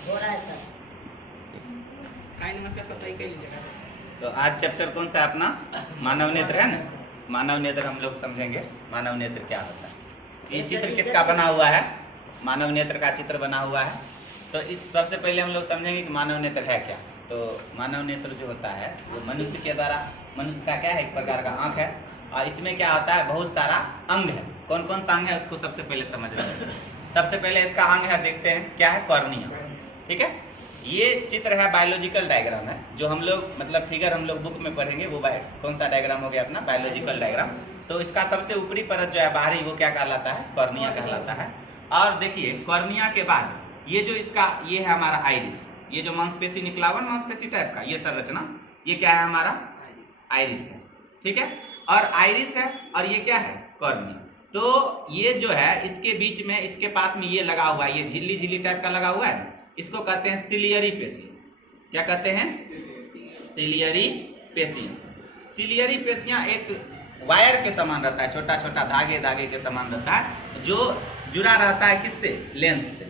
हो रहा है सर। तो आज चैप्टर कौन सा है अपना? मानव नेत्र है ना। मानव नेत्र हम लोग समझेंगे मानव नेत्र क्या होता है। ये चित्र किसका बना हुआ है? मानव नेत्र का चित्र बना हुआ है। तो इस सबसे पहले हम लोग समझेंगे कि मानव नेत्र है क्या। तो मानव नेत्र जो होता है वो मनुष्य के द्वारा, मनुष्य का क्या है, एक प्रकार का आंख है और इसमें क्या होता है, बहुत सारा अंग है। कौन कौन सा अंग है उसको सबसे पहले समझ रहे हैं। सबसे पहले इसका अंग है, देखते हैं क्या है, कॉर्निया। ठीक है, ये चित्र है, बायोलॉजिकल डायग्राम है जो हम लोग मतलब फिगर हम लोग बुक में पढ़ेंगे। वो कौन सा डायग्राम हो गया अपना? Biological diagram. तो इसका सबसे ऊपरी परत जो है बाहरी, वो क्या कहलाता है? कॉर्निया कहलाता है। और देखिए कॉर्निया के बाद ये जो इसका ये है हमारा आइरिस, ये जो मांसपेशी निकला हुआ मांसपेशी टाइप का ये संरचना, ये क्या है हमारा? आइरिस है। ठीक है, और आइरिस है और ये क्या है? कॉर्निया। तो ये जो है इसके बीच में, इसके पास में ये लगा हुआ है, ये झिल्ली झिल्ली टाइप का लगा हुआ है, इसको कहते हैं सिलियरी पेशियां। क्या कहते हैं? सिलियरी पेशियां। सिलियरी पेशियां एक वायर के समान रहता है, छोटा छोटा धागे धागे के समान रहता है, जो जुड़ा रहता है किससे? लेंस से।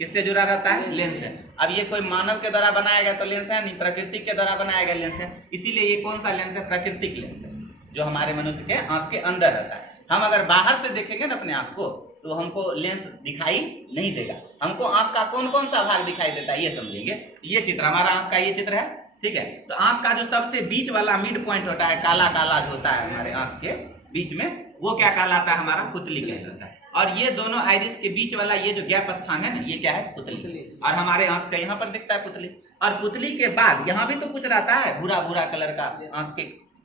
किससे जुड़ा रहता है? लेंस से। अब ये कोई मानव के द्वारा बनाया गया तो लेंस है नहीं, प्रकृति के द्वारा बनाया गया लेंस है। इसीलिए ये कौन सा लेंस है? प्राकृतिक लेंस है, जो हमारे मनुष्य के आंख के अंदर रहता है। हम अगर बाहर से देखेंगे ना अपने आंख को तो हमको लेंस दिखाई नहीं देगा। हमको आंख का कौन कौन सा भाग दिखाई देता है ये समझेंगे। ये चित्र हमारा आंख का ये चित्र है। ठीक है, तो आंख का जो सबसे बीच वाला मिड पॉइंट होता है, काला काला जो होता है हमारे आंख के बीच में, वो क्या कहलाता है? हमारा पुतली कहलाता है। और ये दोनों आइरिस के बीच वाला ये जो गैप स्थान है ना, ये क्या है? पुतली। और हमारे आंख का यहाँ पर दिखता है पुतली। और पुतली के बाद यहाँ भी तो कुछ रहता है, भूरा भूरा कलर का आंख के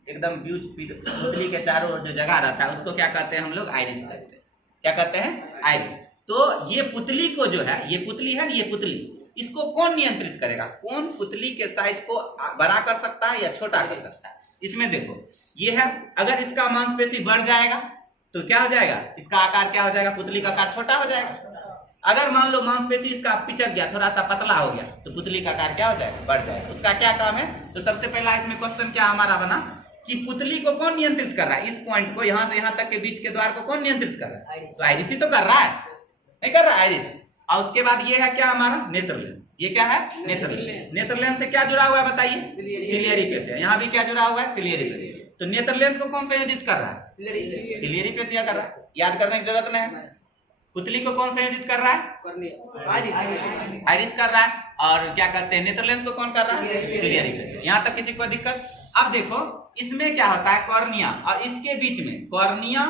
एकदम पुतली के चारों ओर जो जगह रहता है उसको क्या कहते हैं हम लोग? आइरिस कहते हैं। क्या कहते हैं? आइरिस। तो ये पुतली को जो है, ये पुतली है ना, ये पुतली, इसको कौन नियंत्रित करेगा? कौन पुतली के साइज को बड़ा कर सकता है या छोटा कर सकता है? इसमें देखो ये है, अगर इसका मांसपेशी बढ़ जाएगा तो क्या हो जाएगा? इसका आकार क्या हो जाएगा? पुतली का आकार छोटा हो जाएगा। अगर मान लो मांसपेशी इसका पिचक गया, थोड़ा सा पतला हो गया, तो पुतली का आकार क्या हो जाएगा? बढ़ जाएगा। उसका क्या काम है? तो सबसे पहला इसमें क्वेश्चन क्या हमारा बना कि पुतली को कौन नियंत्रित कर रहा है? इस पॉइंट को, यहां से यहां तक के बीच के द्वार को कौन नियंत्रित कर रहा है? तो आइरिस ही तो कर रहा है, नहीं कर रहा है? आइरिस। और उसके बाद ये है क्या हमारा? नेत्र लेंस। ये क्या है? नेत्र लेंस। नेत्र लेंस से क्या जुड़ा हुआ है बताइए? सिलियरी पेशियां। यहाँ भी क्या जुड़ा हुआ है? सिलियरी पेशियां। तो नेत्र लेंस को कौन संयोजित कर रहा है? सिलियरी पेशियां कर रहा है। याद करने की जरूरत नहीं है। पुतली को कौन संयोजित कर रहा है? आइरिस कर रहा है। और क्या कहते हैं? नेत्र लेंस को कौन कर रहा है? सिलियरी पेशियां। यहाँ तक किसी को दिक्कत? अब देखो इसमें क्या होता है? कॉर्निया और इसके बीच में, कॉर्निया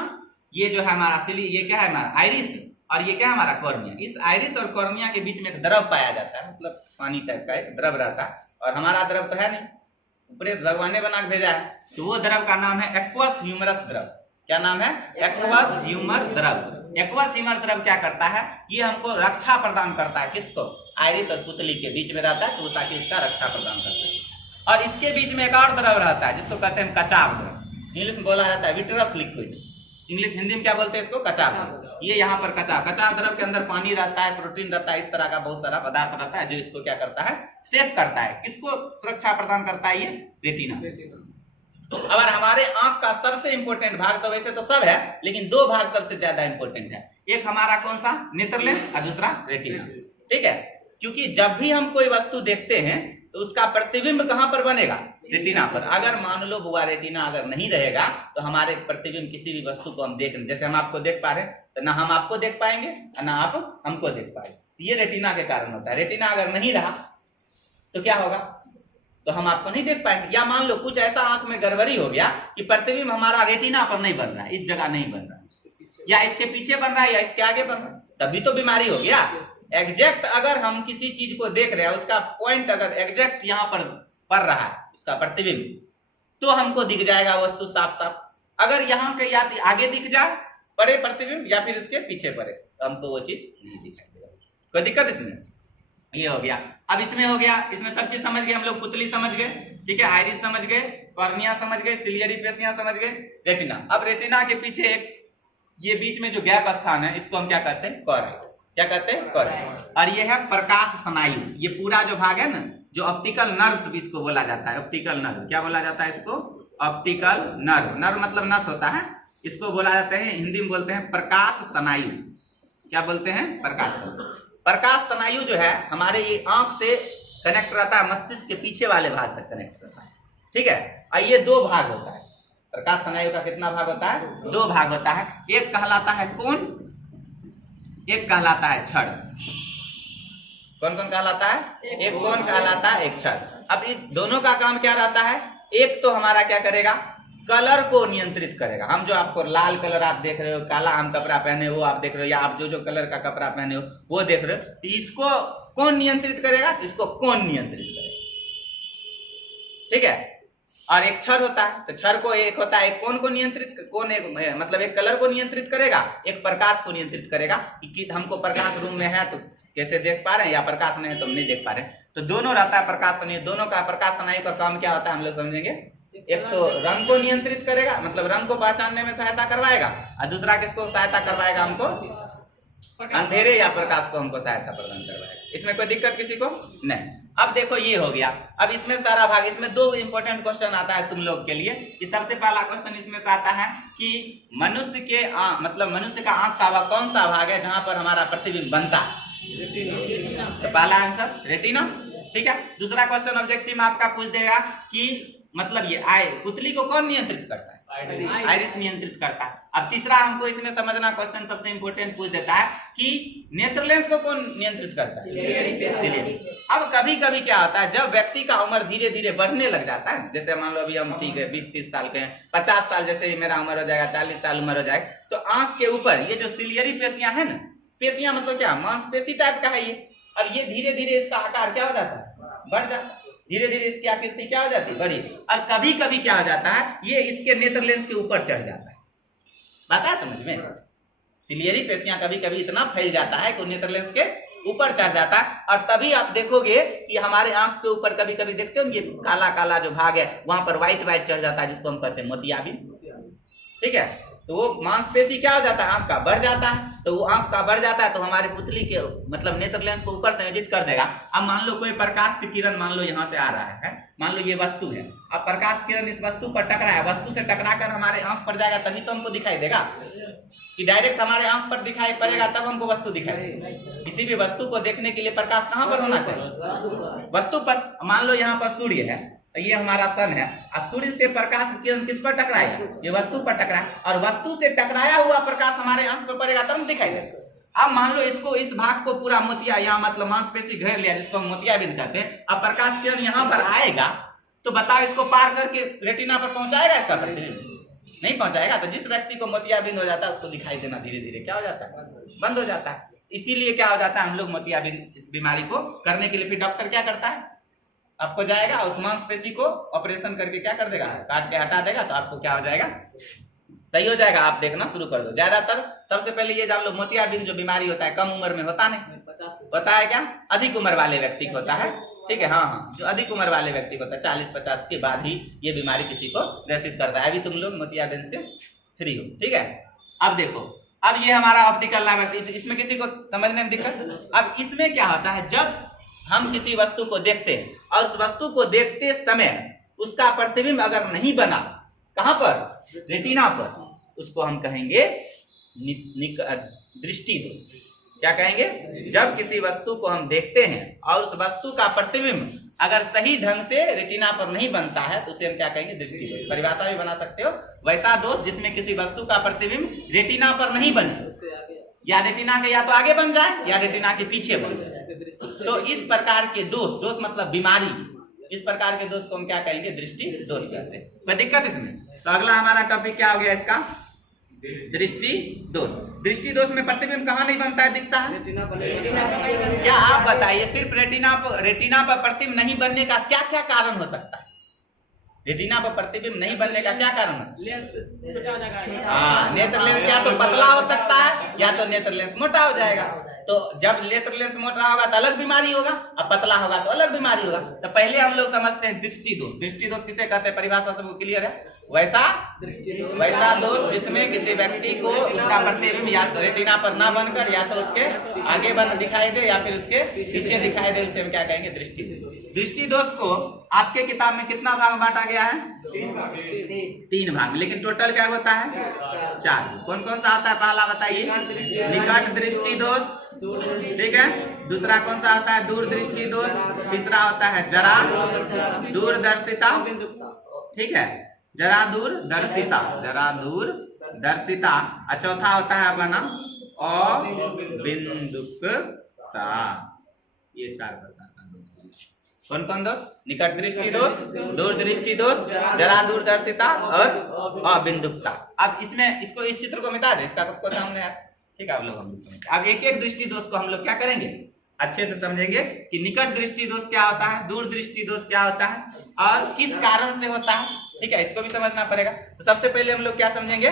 ये जो है हमारा ये क्या है हमारा? आइरिस। और ये क्या है हमारा? कॉर्निया। इस आइरिस और कॉर्निया के बीच में एक द्रव पाया जाता है, मतलब पानी टाइप का एक द्रव रहता है। और हमारा द्रव तो है नहीं, ऊपर भगवान ने बना के भेजा है। तो वो द्रव का नाम है एक्वस ह्यूमरस द्रव। क्या नाम है? एक्वस ह्यूमर द्रव। एक्वस ह्यूमर द्रव क्या करता है? ये हमको रक्षा प्रदान करता है। किसको? आइरिस और पुतली के बीच में रहता है, तो ताकि इसका रक्षा प्रदान करता है। और इसके बीच में एक और द्रव रहता है जिसको कहते हैं कचाव द्रव। इंग्लिश में बोला जाता है विट्रस लिक्विड, इंग्लिश हिंदी में क्या बोलते हैं इसको? कचाव द्रव। ये यहाँ पर कचाव द्रव के अंदर पानी रहता है, प्रोटीन रहता है, इस तरह का बहुत सारा पदार्थ रहता है जो इसको क्या करता है? सेव करता है। किसको सुरक्षा प्रदान करता है? ये रेटिना। अगर हमारे आंख का सबसे इंपॉर्टेंट भाग, तो वैसे तो सब है लेकिन दो भाग सबसे ज्यादा इंपॉर्टेंट है। एक हमारा कौन सा? नेत्र लेंस और दूसरा रेटिना। ठीक है, क्योंकि जब भी हम कोई वस्तु देखते हैं तो उसका प्रतिबिंब कहां पर बनेगा? रेटिना पर। अगर मान लो वो रेटिना अगर नहीं रहेगा तो हमारे प्रतिबिंब किसी भी वस्तु को हम देख रहे, जैसे हम आपको देख पा रहे हैं, तो ना हम आपको देख पाएंगे और ना आप हमको देख पाएंगे। ये रेटिना के कारण होता है। रेटिना अगर नहीं रहा तो क्या होगा? तो हम आपको नहीं देख पाएंगे। या मान लो कुछ ऐसा आंख में गड़बड़ी हो गया कि प्रतिबिंब हमारा रेटिना पर नहीं बन रहा है, इस जगह नहीं बन रहा है, या इसके पीछे बन रहा है या इसके आगे बन रहा है, तभी तो बीमारी हो गया। एग्जैक्ट अगर हम किसी चीज को देख रहे हैं, उसका पॉइंट अगर एग्जैक्ट यहाँ पर पड़ रहा है, उसका प्रतिबिंब, तो हमको दिख जाएगा वस्तु साफ साफ। अगर यहाँ के या आगे दिख जाए पड़े प्रतिबिंब या फिर उसके पीछे पड़े, तो हमको वो चीज नहीं दिखाई देगा। कोई दिक्कत इसमें? ये हो गया। अब इसमें हो गया, इसमें सब चीज समझ गए हम लोग। पुतली समझ गए, ठीक है, आइरिस समझ गए, कॉर्निया समझ गए, सिलियरी पेशियां समझ गए, रेटिना। अब रेटिना के पीछे एक ये बीच में जो गैप स्थान है, इसको हम क्या कहते हैं? कॉर्निया। क्या कहते हैं? कॉर्निया। और ये है प्रकाश स्नायु। ये पूरा जो भाग है ना, जो ऑप्टिकल नर्व इसको बोला जाता है। ऑप्टिकल नर्व क्या बोला जाता है इसको? Optical nerve. नर्व मतलब नस होता है, इसको बोला जाता है, हिंदी में बोलते हैं प्रकाश स्नायु। क्या बोलते हैं? प्रकाश। प्रकाश स्नायु जो है हमारे ये आंख से कनेक्ट रहता है, मस्तिष्क के पीछे वाले भाग तक कनेक्ट रहता है, ठीक है। और ये दो भाग होता है, प्रकाश स्नायु का कितना भाग होता है? दो भाग होता है। एक कहलाता है कोन, एक कहलाता है छड़। कौन कौन कहलाता है? एक कोन कहलाता है, एक छड़। अब इन दोनों का काम क्या रहता है? एक तो हमारा क्या करेगा? कलर को नियंत्रित करेगा। हम जो आपको लाल कलर आप देख रहे हो, काला हम कपड़ा पहने हो आप देख रहे हो, या आप जो जो कलर का कपड़ा पहने हो वो देख रहे हो, तो इसको कौन नियंत्रित करेगा? इसको कौन नियंत्रित करेगा, ठीक है। और एक छड़ होता है, तो छड़ को एक होता है, एक कौन को नियंत्रित, कौन एक मतलब एक कलर को नियंत्रित करेगा, एक प्रकाश को नियंत्रित करेगा कि हमको प्रकाश रूम में है तो कैसे देख पा रहे हैं, या प्रकाश नहीं है तो हम नहीं देख पा रहे हैं। तो दोनों रहता है प्रकाश स्नायु। दोनों का प्रकाश स्नायु का काम क्या होता है हम लोग समझेंगे। एक तो रंग को नियंत्रित करेगा, मतलब रंग को पहचानने में सहायता करवाएगा, और दूसरा किसको सहायता करवाएगा? हमको अंधेरे या प्रकाश को हमको सहायता प्रदान करवाएगा। इसमें कोई दिक्कत किसी को नहीं। अब देखो ये हो गया। अब इसमें सारा भाग, इसमें दो इंपॉर्टेंट क्वेश्चन आता है तुम लोग के लिए। कि सबसे पहला क्वेश्चन इसमें से आता है कि मनुष्य के मतलब मनुष्य का आंख का वह कौन सा भाग है जहां पर हमारा प्रतिबिंब बनता है? तो पहला आंसर रेटिना, ठीक है। दूसरा क्वेश्चन ऑब्जेक्टिव में आपका पूछ देगा कि मतलब ये आई पुतली को कौन नियंत्रित करता है? आइरिस नियंत्रित करता है। अब तीसरा हमको इसमें समझना क्वेश्चन सबसे इंपोर्टेंट पूछ देता है कि नेत्र लेंस को कौन नियंत्रित करता है? सिलियरी। अब कभी कभी क्या होता है, जब व्यक्ति का उम्र धीरे धीरे बढ़ने लग जाता है, जैसे मान लो अभी हम ठीक है 20-30 साल के हैं, 50 साल जैसे मेरा उम्र हो जाएगा, 40 साल उम्र हो जाएगा, तो आंख के ऊपर ये जो सिलियरी पेशियां है ना, पेशियां मतलब क्या, मांसपेशी टाइप का है ये। अब ये धीरे धीरे इसका आकार क्या हो जाता है? बढ़ जाता है। धीरे धीरे इसकी आकृति क्या हो जाती है? बड़ी। और कभी कभी क्या हो जाता है, ये इसके नेत्र लेंस के ऊपर चढ़ जाता है। बात है समझ में? सिलियरी पेशियां कभी कभी इतना फैल जाता है कि नेत्र लेंस के ऊपर चढ़ जाता है, और तभी आप देखोगे कि हमारे आंख के ऊपर कभी कभी देखते हो ये काला काला जो भाग है वहां पर व्हाइट व्हाइट चढ़ जाता है, जिसको हम कहते हैं मोतियाबिंद, ठीक है। तो वो मांसपेशी क्या हो जाता है? आंख का बढ़ जाता है। तो वो आंख का बढ़ जाता है तो हमारी पुतली के मतलब नेत्र लेंस को ऊपर संयोजित कर देगा। अब मान लो कोई प्रकाश की किरण मान लो यहाँ से आ रहा है, मान लो ये वस्तु है, अब प्रकाश किरण इस वस्तु पर टकरा है, वस्तु से टकराकर हमारे आंख पर जाएगा तभी तो हमको दिखाई देगा, कि डायरेक्ट हमारे आंख पर दिखाई पड़ेगा तब हमको वस्तु दिखाई देगी। किसी भी वस्तु को देखने के लिए प्रकाश कहाँ पर होना चाहिए? वस्तु पर। मान लो यहाँ पर सूर्य है, ये हमारा सन है, और सूर्य से प्रकाश किरण किस पर टकराएगा? ये वस्तु पर टकराए, और वस्तु से टकराया हुआ प्रकाश हमारे आंख पर पड़ेगा तब दिखाई देगा। अब मान लो इसको, इस भाग को पूरा मोतिया, यहाँ मतलब मांसपेशी घेर लिया, जिसको हम मोतियाबिंद कहते हैं। अब प्रकाश किरण यहाँ पर आएगा तो बताओ इसको पार करके रेटिना पर पहुंचाएगा इसका प्रतिबिंब? नहीं पहुंचाएगा। तो जिस व्यक्ति को मोतियाबिंद हो जाता है उसको दिखाई देना धीरे धीरे क्या हो जाता है? बंद हो जाता है। इसीलिए क्या हो जाता है, हम लोग मोतियाबिंद इस बीमारी को करने के लिए फिर डॉक्टर क्या करता है, आपको जाएगा उस मांसपेशी को ऑपरेशन करके क्या कर देगा, काट के हटा देगा, तो आपको क्या हो जाएगा, सही हो जाएगा। आप देखना शुरू कर दो। ज्यादातर सबसे पहले ये जान लो, मोतियाबिंद जो बीमारी होता है कम उम्र में होता नहीं, होता है क्या, अधिक उम्र वाले व्यक्ति को होता है, ठीक है। हाँ, जो अधिक उम्र वाले व्यक्ति को होता है 40-50 के बाद ही ये बीमारी किसी को ग्रसित करता है। अभी तुम लोग मोतियाबिंद से फ्री हो, ठीक है। अब देखो, अब ये हमारा ऑप्टिकल नर्व, इसमें किसी को समझने में दिक्कत? अब इसमें क्या होता है, जब हम किसी वस्तु को देखते हैं और उस वस्तु को देखते समय उसका प्रतिबिंब अगर नहीं बना, कहां पर, रेटिना पर, उसको हम कहेंगे दृष्टि दोष। क्या कहेंगे? जब किसी वस्तु को हम देखते हैं और उस वस्तु का प्रतिबिंब अगर सही ढंग से रेटिना पर नहीं बनता है तो उसे हम क्या कहेंगे, दृष्टि दोष। परिभाषा भी बना सकते हो, वैसा दोष जिसमें किसी वस्तु का प्रतिबिंब रेटिना पर नहीं बने, या रेटिना के या तो आगे बन जाए या रेटिना के पीछे बन जाए। तो इस प्रकार के दोष, दोष मतलब बीमारी, इस प्रकार के दोष को हम क्या कहेंगे, दृष्टि दोष कहते हैं। कोई दिक्कत इसमें? तो अगला हमारा टॉपिक क्या हो गया इसका, दृष्टि दोष। दृष्टि दोष में प्रतिबिंब कहाँ नहीं बनता है, दिखता है? क्या आप बताइए, सिर्फ रेटिना पर प्रतिबिंब नहीं बनने का क्या क्या कारण हो सकता है? रेटिना पर प्रतिबिंब नहीं बनने का क्या कारण है? हाँ, नेत्र लेंस या तो पतला हो सकता है या तो नेत्र लेंस मोटा हो जाएगा। तो जब नेत्र लेंस मोटा होगा तो अलग बीमारी होगा, और पतला होगा तो अलग बीमारी होगा। तो पहले हम लोग समझते हैं दृष्टि दोष। दृष्टि दोष किसे कहते हैं, परिभाषा सबको क्लियर है? वैसा दोष जिसमें किसी व्यक्ति को उसका प्रतिबिंब या तो रेटिना पर ना बनकर या तो उसके आगे बन दिखाई दे या फिर उसके पीछे दिखाई दे, उसे हम क्या कहेंगे, दृष्टि दोष। दृष्टि दोष को आपके किताब में कितना भाग बांटा गया है? 3 भाग, लेकिन टोटल क्या होता है? 4। कौन कौन सा आता है, पहला बताइए। निकट दृष्टि दोष, ठीक है। दूसरा कौन सा होता है? दूरदृष्टि दोष। तीसरा होता है जरा दूरदर्शिता, ठीक है, जरा दूरदर्शिता, जरा दूरदर्शिता। और चौथा होता है आपका नाम अबिंदुकता। ये 4 प्रकार का दोष। कौन कौन दोष? निकट दृष्टि दोष, दूरदृष्टि दोष, जरा दूरदर्शिता और अबिंदुकता। अब इसमें इसको इस चित्र को मिटा दे, इसका तो सामने है, ठीक है। आप लोग हम भी समझते। अब एक एक दृष्टि दोष को हम लोग क्या करेंगे, अच्छे से समझेंगे कि निकट दृष्टि दोष क्या होता है, दूरदृष्टि दोष क्या होता है और किस कारण से होता है, ठीक है। इसको भी समझना पड़ेगा। तो सबसे पहले हम लोग क्या समझेंगे?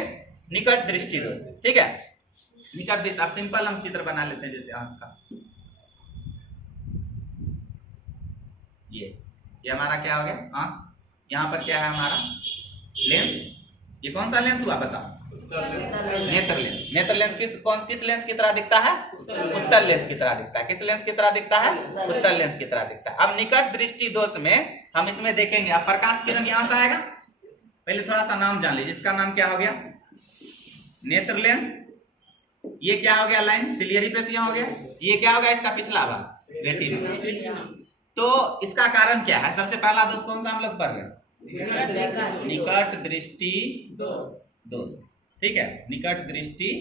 निकट दृष्टि दोष, ठीक है। निकट दृष्टि, अब सिंपल हम चित्र बना लेते हैं, जैसे आंख का ये हमारा क्या हो गया आंख। यहाँ पर क्या है हमारा लेंस। ये कौन सा लेंस हुआ बताओ? नेत्र लेंस। नेत्र लेंस किस लेंस की तरह दिखता है? उत्तल लेंस की तरह दिखता है। किस लेंस की तरह दिखता है? उत्तल लेंस की तरह दिखता है। अब निकट दृष्टि दोष में हम इसमें देखेंगे, अब प्रकाश किरण यहां से आएगा। पहले थोड़ा सा नाम जान लीजिए। इसका नाम क्या हो गया? नेत्र लेंस। ये क्या हो गया? लाइन सिलियरी पेशियां हो गया। ये क्या हो गया? इसका पिछला भाग रेटिना। तो इसका कारण क्या है? सबसे पहला दोष कौन सा हम लोग पढ़ रहे हैं? निकट दृष्टि दोष, ठीक है। निकट दृष्टि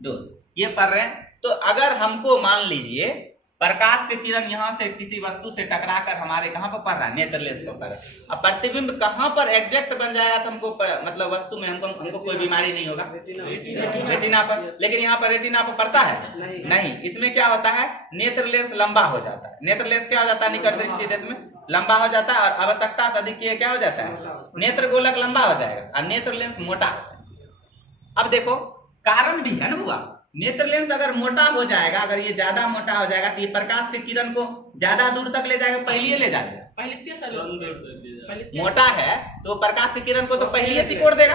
दोष ये पढ़ रहे हैं। तो अगर हमको मान लीजिए प्रकाश के किरण यहाँ से किसी वस्तु से टकराकर हमारे कहाँ पर पड़ रहा है? नेत्र लेंस पर पड़ रहा है। अब प्रतिबिंब कहाँ पर एग्जैक्ट बन जाएगा तो हमको मतलब वस्तु में हमको कोई बीमारी नहीं होगा, रेटिना पर। लेकिन यहाँ पर रेटिना पर पड़ता है नहीं। इसमें क्या होता है? नेत्र लेंस लंबा हो जाता है। नेत्र लेंस क्या हो जाता है? निकट दृष्टि दोष में लंबा हो जाता है और आवश्यकता से अधिक क्या हो जाता है? नेत्र गोलक लंबा हो जाएगा और नेत्र लेंस मोटा हो जाएगा। अब देखो कारण भी है ना हुआ। नेत्र लेंस अगर मोटा हो जाएगा, अगर ये ज्यादा मोटा हो जाएगा तो ये प्रकाश के किरण को ज्यादा दूर तक ले जाएगा, पहले ले जाएगा। मोटा है तो प्रकाश के किरण को तो पहले सिकोड़ देगा।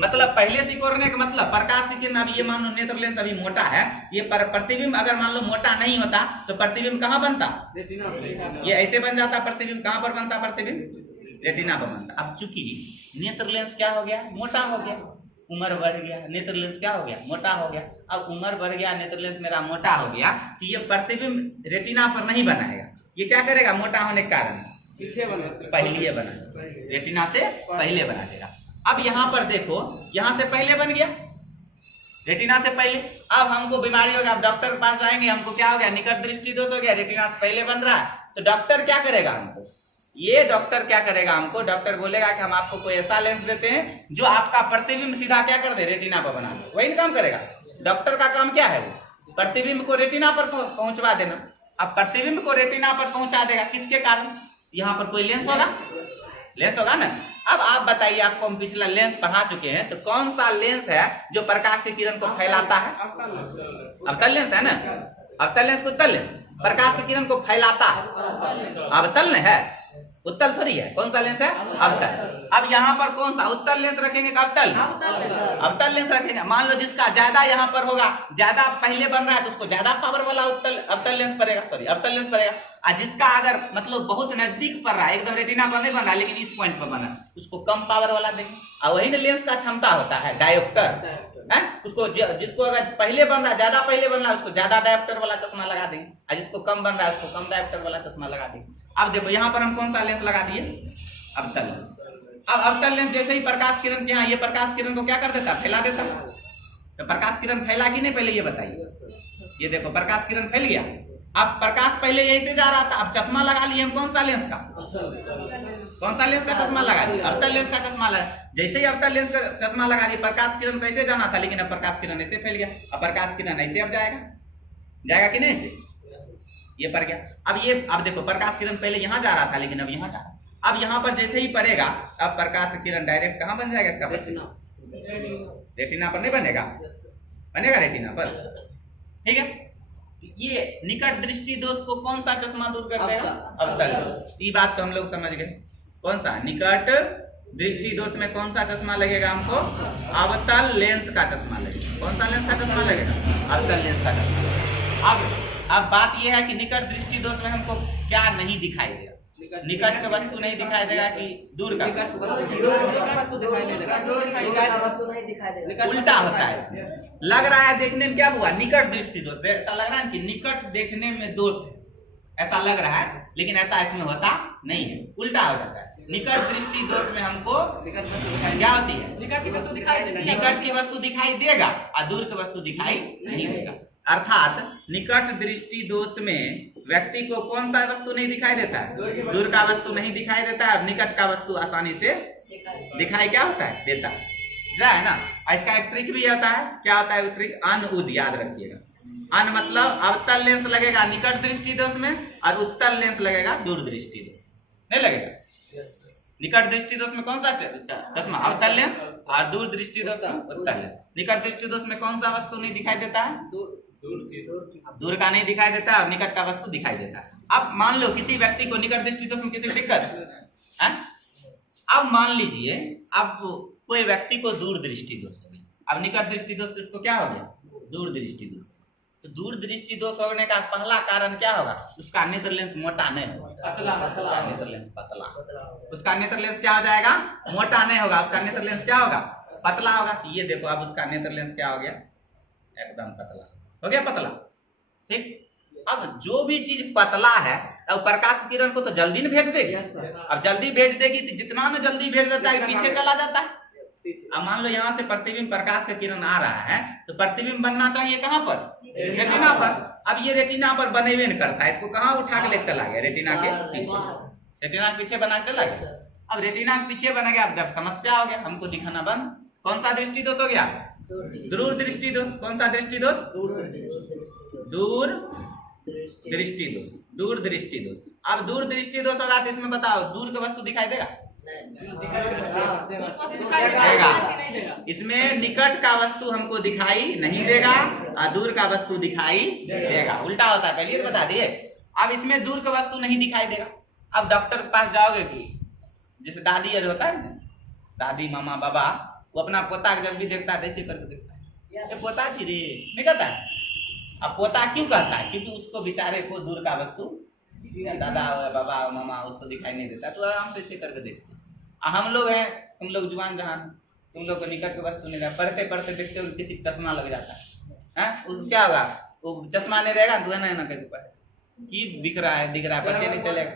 मतलब पहले सिकोड़ने का मतलब प्रकाश के किरण, अब ये मान लो नेत्र लेंस अभी मोटा है, ये प्रतिबिंब अगर मान लो मोटा नहीं होता तो प्रतिबिंब कहाँ बनता? ये ऐसे बन जाता प्रतिबिंब। कहाँ पर बनता प्रतिबिंब? रेटिना पर बनता। अब चूंकि नेत्र लेंस क्या हो गया? मोटा हो गया, उम्र बढ़ गया, नेत्र लेंस क्या हो गया? मोटा हो गया। अब उम्र बढ़ गया, नेत्र लेंस मेरा मोटा हो गया तो ये प्रतिबिंब रेटिना पर नहीं बनाएगा। ये क्या करेगा? मोटा होने के कारण पहले बना, रेटिना से पहले बना देगा। अब यहाँ पर देखो, यहाँ से पहले बन गया, रेटिना से पहले। अब हमको बीमारी हो गया, अब डॉक्टर के पास जाएंगे, हमको क्या हो गया? निकट दृष्टि दोष हो गया, रेटिना से पहले बन रहा है। तो डॉक्टर क्या करेगा हमको? ये डॉक्टर क्या करेगा हमको? डॉक्टर बोलेगा कि हम आपको कोई ऐसा लेंस देते हैं जो आपका प्रतिबिंब सीधा क्या कर दे? रेटिना पर बना दे। वही काम करेगा डॉक्टर का काम। क्या है? वो प्रतिबिंब को रेटिना पर पहुंचवा देना। अब प्रतिबिंब को रेटिना पर पहुंचा देगा किसके कारण? यहाँ पर कोई लेंस होगा, लेंस होगा ना। अब आप बताइए, आपको हम पिछला लेंस पढ़ा चुके हैं, तो कौन सा लेंस है जो प्रकाश के किरण को फैलाता है? अवतल लेंस है ना। अवतल लेंस को उत्तल लेंस प्रकाश के किरण को फैलाता है। अवतल है, उत्तल थोड़ी है। कौन सा लेंस है? अवतल। अब यहाँ पर कौन सा उत्तल लेंस रखेंगे? अवतल, अवतल लेंस रखेंगे। मान लो जिसका ज्यादा यहाँ पर होगा, ज्यादा पहले बन रहा है तो उसको ज्यादा पावर वाला अवतल लेंस पड़ेगा, अवतल लेंस पड़ेगा। और जिसका अगर मतलब बहुत नजदीक पड़ रहा है, एकदम रेटिना पर नहीं बन रहा लेकिन इस पॉइंट पर बना, उसको कम पावर वाला देंगे। और वही लेंस का क्षमता होता है डायोप्टर है। उसको जिसको अगर पहले बन रहा है, ज्यादा पहले बन रहा है, उसको ज्यादा डायोप्टर वाला चश्मा लगा देंगे, और जिसको कम बन रहा है उसको कम डायोप्टर वाला चश्मा लगा देंगे। अब देखो यहाँ पर हम कौन सा लेंस लगा दिए? अवतल लेंस। अब अवतल लेंस जैसे ही प्रकाश किरण के यहाँ, ये प्रकाश किरण को क्या कर देता? फैला देता। तो प्रकाश किरण फैला कि नहीं पहले ये बताइए। ये देखो प्रकाश किरण फैल गया। अब प्रकाश पहले यही से जा रहा था, अब चश्मा लगा लिए हम कौन सा लेंस का? कौन सा लेंस का चश्मा लगा दिया? अवतल लेंस का चश्मा लगा। जैसे ही अवतल लेंस का चश्मा लगा दिया, प्रकाश किरण कैसे जाना था, लेकिन अब प्रकाश किरण ऐसे फैल गया। अब प्रकाश किरण ऐसे अब जाएगा कि नहीं? ऐसे ये पड़ गया। अब देखो प्रकाश किरण पहले यहाँ जा रहा था लेकिन अब यहाँ जा रहा है। अब यहाँ पर जैसे ही पड़ेगा, अब प्रकाश किरण डायरेक्ट कहाँ बन जाएगा? इसका रेटिना पर नहीं बनेगा, बनेगा रेटिना पर, ठीक है। ये निकट दृष्टि दोष को कौन सा चश्मा दूर कर देगा? अवतल। ये बात तो हम लोग समझ गए। कौन सा? निकट दृष्टि दोष में कौन सा चश्मा लगेगा हमको? अवतल लेंस का चश्मा लगेगा। कौन सा लेंस का चश्मा लगेगा? अवतल लेंस का चश्मा। अब बात यह है कि निकट दृष्टि दोष में हमको क्या नहीं दिखाई देगा? निकट का वस्तु नहीं दिखाई देगा कि दूर का वस्तु दिखाई नहीं देगा। उल्टा होता है इसमें। लग रहा है देखने में क्या हुआ, निकट दृष्टि दोष, ऐसा लग रहा है कि निकट देखने में दोष है, ऐसा लग रहा है, लेकिन ऐसा इसमें होता नहीं है, उल्टा हो जाता है। निकट दृष्टि दोष में हमको क्या होती है, निकट की वस्तु दिखाई देगा, निकट की वस्तु दिखाई देगा और दूर की वस्तु दिखाई नहीं देगा। अर्थात निकट दृष्टि दोष में व्यक्ति को कौन सा वस्तु नहीं दिखाई देता है, दूर का वस्तु नहीं दिखाई देता है, और निकट का वस्तु आसानी से दिखाई क्या होता है, देता है ना। इसका एक ट्रिक भी होता है, क्या होता है वो ट्रिक, अन उद, याद रखिएगा। अन मतलब अवतल लेंस लगेगा निकट दृष्टि दोष में और उत्तल लेंस लगेगा दूर दृष्टि दोष, नहीं लगेगा। निकट दृष्टि दोष में कौन सा चश्मा, अवतल लेंस, और दूर दृष्टि दोष में उत्तल लेंस। निकट दृष्टि दोष में कौन सा वस्तु नहीं दिखाई देता है, दूर का नहीं दिखाई देता और निकट का वस्तु दिखाई देता है। अब मान लो किसी व्यक्ति को निकट दृष्टि दोष में किसी दिक्कत है, अब मान लीजिए अब कोई व्यक्ति को दूर दृष्टि दोष हो गया, अब निकट दृष्टि दोष से इसको क्या हो गया, दूर दृष्टि दोष। तो दूर दृष्टि दोष होने का पहला कारण क्या होगा, उसका नेत्र लेंस मोटा नहीं होगा, उसका नेत्र लेंस पतला, उसका नेत्र लेंस क्या हो जाएगा, मोटा नहीं होगा, उसका नेत्र लेंस क्या होगा, पतला होगा। तो ये देखो अब उसका नेत्र लेंस क्या हो गया, एकदम पतला हो गया, पतला, ठीक। अब जो भी चीज पतला है अब प्रकाश किरण को तो जल्दी न भेज देगी, अब जल्दी भेज देगी तो जितना न जल्दी भेज देता है पीछे चला जाता है। अब मान लो यहाँ से प्रतिबिंब प्रकाश का किरण आ रहा है तो प्रतिबिंब बनना चाहिए कहाँ पर, रेटिना पर। अब ये रेटिना पर बने हुए नहीं करता है, इसको कहाँ उठा के ले चला गया, रेटिना के पीछे, रेटिना के पीछे बना चला गया। अब रेटिना के पीछे बना गया, अब समस्या हो गया, हमको दिखाना बंद। कौन सा दृष्टि दोष हो गया, दूर दृष्टि दोष। कौन सा दृष्टि दोष, दूर दृष्टि दोष, दूर दृष्टि दोष। अब दूर दृष्टि दोष होगा तो इसमें बताओ दूर का वस्तु दिखाई देगा, देगा। इसमें निकट का वस्तु हमको दिखाई नहीं देगा और दूर का वस्तु दिखाई देगा, उल्टा होता है, पहले बता दिए। अब इसमें दूर का वस्तु नहीं दिखाई देगा। अब डॉक्टर के पास जाओगे कि जैसे दादी अरे होता है ना, दादी मामा बाबा, वो अपना पोता जब भी देखता है ऐसे करके देखता है, ये पोता छी रे नहीं कहता है। अब पोता क्यों कहता है, क्योंकि उसको बेचारे को दूर का वस्तु, दादा बाबा मामा उसको दिखाई नहीं देता, तो आराम से ऐसे करके देखते। हम लोग हैं, तुम लोग जुबान जहान, तुम लोग को निकट के वस्तु नहीं, पढ़ते पढ़ते देखते हो किसी चश्मा लग जाता है, क्या होगा, वो चश्मा नहीं रहेगा तो है ना कि दिख रहा है पता नहीं चलेगा।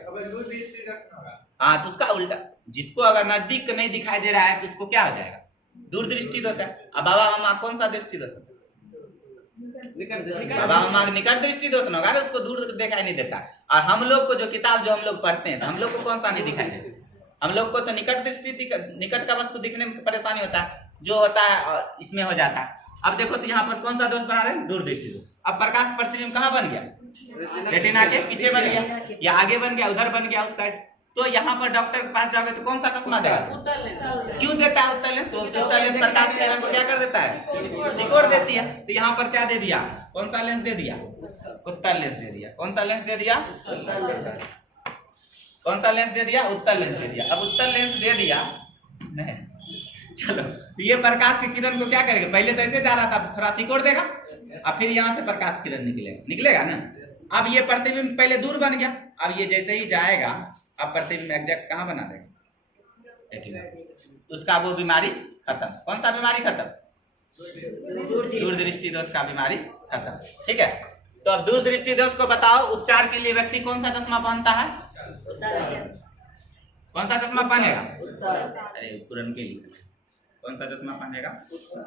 हाँ, तो उसका उल्टा, जिसको अगर नजदीक नहीं दिखाई दे रहा है तो उसको क्या हो जाएगा, दूर दृष्टि दोष है। अब बाबा मामा कौन सा दृष्टि दोष है, बाबा मामा निकट दृष्टि दोष न होगा, उसको दूर दिखाई नहीं देता। और हम लोग को जो किताब जो हम लोग पढ़ते हैं, हम लोग को कौन सा नहीं दिखाई देता, हम लोग को तो निकट दृष्टि, निकट का वस्तु दिखने में परेशानी होता है, जो होता है इसमें हो जाता है। अब देखो तो यहाँ पर कौन सा दोष बना रहे हैं, दूर दृष्टि दोष। अब प्रकाश प्रतिबिंब कहाँ बन गया, रेटिना के पीछे बन गया, या आगे बन गया, उधर बन गया उस साइड। तो यहाँ पर डॉक्टर के पास जाओगे तो कौन सा चश्मा देगा, क्यों देता है उत्तल लेंस, उत्तल लेंस प्रकाश किरण को क्या कर देता है, सिकोड़ देती है। तो यहाँ पर क्या दे दिया, कौन सा लेंस दे दिया, उत्तल लेंस दे दिया। कौन सा लेंस दे दिया, कौन सा लेंस दे दिया, उत्तल लेंस दे दिया। अब उत्तल लेंस दे दिया नहीं, चलो तो ये प्रकाश की किरण को क्या करेगा, पहले तो ऐसे जा रहा था, थोड़ा सिकोड़ देगा और फिर यहाँ से प्रकाश किरण निकलेगा ना। अब ये प्रतिबिंब पहले दूर बन गया, अब ये जैसे ही जाएगा अब प्रतिबिंब एग्जैक्ट कहाँ बना देगा, उसका वो बीमारी खत्म। कौन सा बीमारी खत्म, दूर दृष्टि दोष का बीमारी खत्म। ठीक है, तो अब दूर दृष्टि दोष को बताओ, उपचार के लिए व्यक्ति कौन सा चश्मा पहनता है, कौन सा चश्मा पहनेगा, अरे पूरन के लिए कौन सा चश्मा पहनेगा,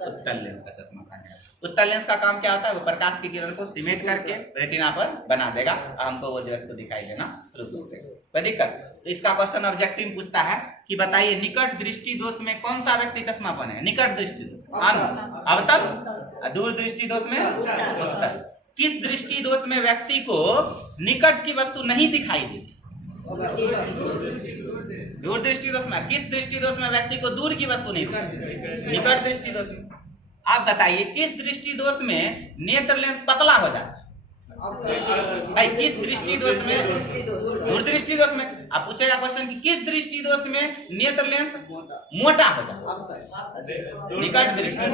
उत्तल लेंस का चश्मा पहनेगा। उत्तल लेंस का काम क्या होता है, वो प्रकाश की किरण को सिमेट करके रेटिना पर बना देगा और हमको वो वस्तु दिखाई देना शुरू कर देगा। कोई दिक्कत, तो इसका क्वेश्चन ऑब्जेक्टिव पूछता है कि बताइए निकट दृष्टि दोष में कौन सा व्यक्ति चश्मा पहनेगा, निकट दृष्टि दोष अवतल, दूर दृष्टि दोष में उत्तल। किस दृष्टि दोष में व्यक्ति को निकट की वस्तु नहीं दिखाई देती, दूर दृष्टि दोष में। किस दृष्टि दोष में व्यक्ति को दूर की वस्तु नहीं दिखाई, निकट दृष्टि दोष में। आप बताइए किस दृष्टि दोष में नेत्र लेंस पतला हो जाता है, भाई किस दृष्टि दोष में, दूर दृष्टि दोष में। आप पूछेगा क्वेश्चन कि किस दृष्टि दोष में नेत्र लेंस मोटा हो जाता है, निकट दृष्टि,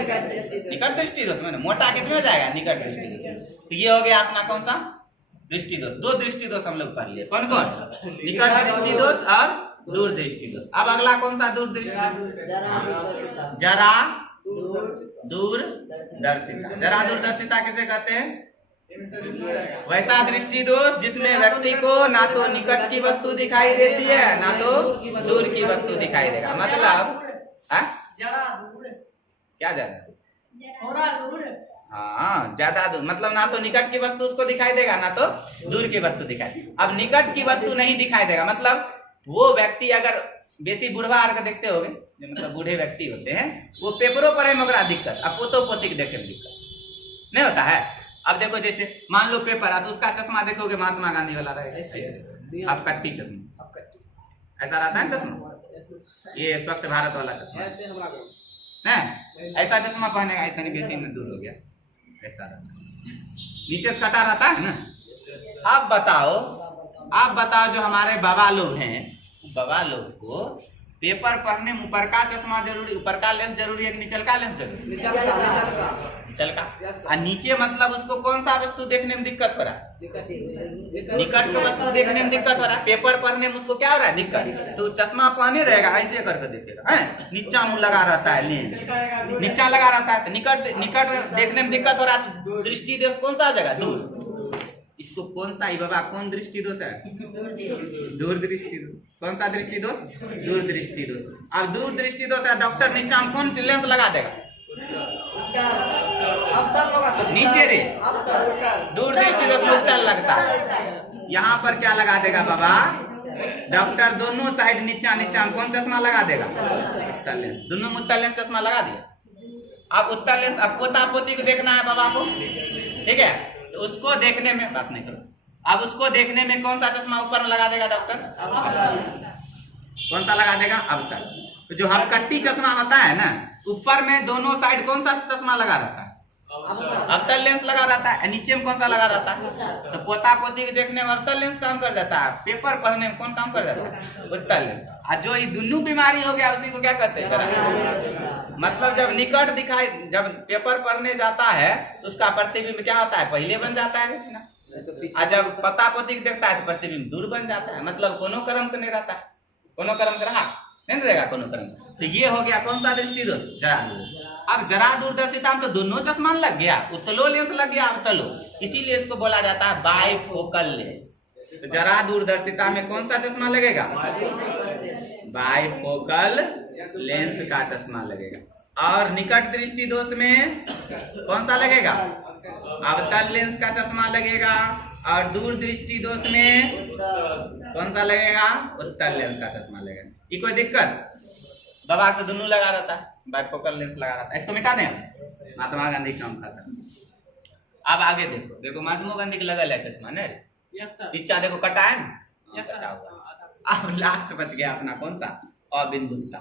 निकट दृष्टि दोष में। मोटा किसमें हो जाएगा, निकट दृष्टि दोष। तो ये हो गया अपना कौन सा, दृष्टि दोष, दो दृष्टि दोष हम लोग पढ़ लिए। कौन कौन? निकट दृष्टि दोष और दूर दृष्टि दोष। अब अगला कौन सा दूर दृष्टि? जरा दूरदर्शिता। जरा दूरदर्शिता किसे कहते हैं? वैसा दृष्टि दोष जिसमें व्यक्ति को ना तो निकट की वस्तु दिखाई देती है ना तो दूर की वस्तु दिखाई देगा। मतलब क्या ज्यादा? हाँ, ज्यादा दूर मतलब ना तो निकट की वस्तु उसको दिखाई देगा ना तो दूर की वस्तु दिखाई। अब निकट की वस्तु नहीं दिखाई देगा मतलब वो व्यक्ति अगर बेसी बुढ़वा आर का देखते होगे, मतलब बूढ़े व्यक्ति होते हैं, वो पेपरों पर है मगरा दिक्कत, अब पोतो पोती के देखे में दिक्कत नहीं होता है। अब देखो जैसे मान लो पेपर है तो उसका चश्मा देखोगे महात्मा गांधी वाला रहेगा, आप कट्टी चश्मा, ऐसा रहता है चश्मा, ये स्वच्छ भारत वाला चश्मा नहीं, ऐसा चश्मा पहनेगा, इतनी बेसी में दूर हो गया, ऐसा रहता है, नीचे से कटा रहता है ना। आप बताओ जो हमारे बाबा लोग हैं, बाबा लोग को पेपर पढ़ने में ऊपर का चश्मा जरूरी, ऊपर का लेंस जरूरी है, नीचे का लेंस जरूरी? नीचे का। और नीचे मतलब उसको कौन सा वस्तु देखने में दिक्कत हो रहा है? निकट को वस्तु देखने में दिक्कत हो रहा है, पेपर पढ़ने में उसको क्या हो रहा है? दिक्कत। तो चश्मा पहने रहेगा, ऐसे करके देखेगा, है नीचा मुंह लगा रहता है, लेंस नीचा लगा रहता है, निकट देखने में दिक्कत हो रहा है, तो दृष्टि दोष कौन सा जगह? दूर। इसको कौन सा बाबा कौन दृष्टि दोष है? दूर दृष्टि दोष। कौन सा दृष्टि दोष? दूर दृष्टि दोष। अब दूर दृष्टि दोष है, डॉक्टर नीचा में कौन लेंस लगा देगा? नीचे रे, दूर दृष्टि दोष में उत्तर लगता है। यहाँ पर क्या लगा देगा बाबा? डॉक्टर दोनों साइड नीचा में कौन चश्मा लगा देगा? उत्तर लेंस। दोनों में उत्तर लेंस चश्मा लगा दिया। अब उत्तर लेंस, अब पोता पोती को देखना है बाबा को, ठीक है, तो उसको देखने में बात नहीं करो, अब उसको देखने में कौन सा चश्मा ऊपर में लगा देगा डॉक्टर? कौन सा लगा देगा? अवतल। तो जो हरकट्टी चश्मा होता है ना, ऊपर में दोनों साइड कौन सा चश्मा लगा रहता है? अवतल लेंस लगा रहता है। नीचे में कौन सा लगा रहता है? तो पोता पोती के देखने में अवतल लेंस काम कर जाता है, पेपर पढ़ने में कौन काम कर जाता है? उत्तल लेंस। और जो ये दोनों बीमारी हो गया उसी को क्या कहते हैं? मतलब जब निकट दिखाई, जब पेपर पढ़ने जाता है तो उसका प्रतिबिंब क्या होता है? पहले बन जाता है रेटिना, और जब पता पोती देखता है तो प्रतिबिंब दूर बन जाता है, मतलब कोनो क्रम का नहीं रहता है, कोनो क्रम का रहा नहीं रहेगा कोनो क्रम। तो ये हो गया कौन सा दृष्टि दोष? जरा दूरदर्शिता। अब जरा दूरदर्शिता में तो दोनों चश्मा लग गया, उत्तलो लेंस लग गया, अवतलो, इसीलिए इसको बोला जाता है बाइफोकल लेंस। तो जरा दूरदर्शिता में कौन सा चश्मा लगेगा? बाइफोकल लेंस का चश्मा लगेगा। और निकट दृष्टि दोष में कौन सा लगेगा? अवतल लेंस का चश्मा लगेगा। और दूर दृष्टि दोष में कौन सा लगेगा? उत्तल लेंस का चश्मा लगेगा। ये कोई दिक्कत? बाबा तो दोनों लगा रहता है, बाइफोकल लेंस लगा रहता है, इसको मिटा दें। महात्मा गांधी काम खाता। अब आगे देखो, देखो महात्मा गांधी की लगल है चश्मा नहीं, पीछा देखो कटा है ना, कटा हुआ। अब लास्ट बच गया अपना कौन सा? अबिंदुकता।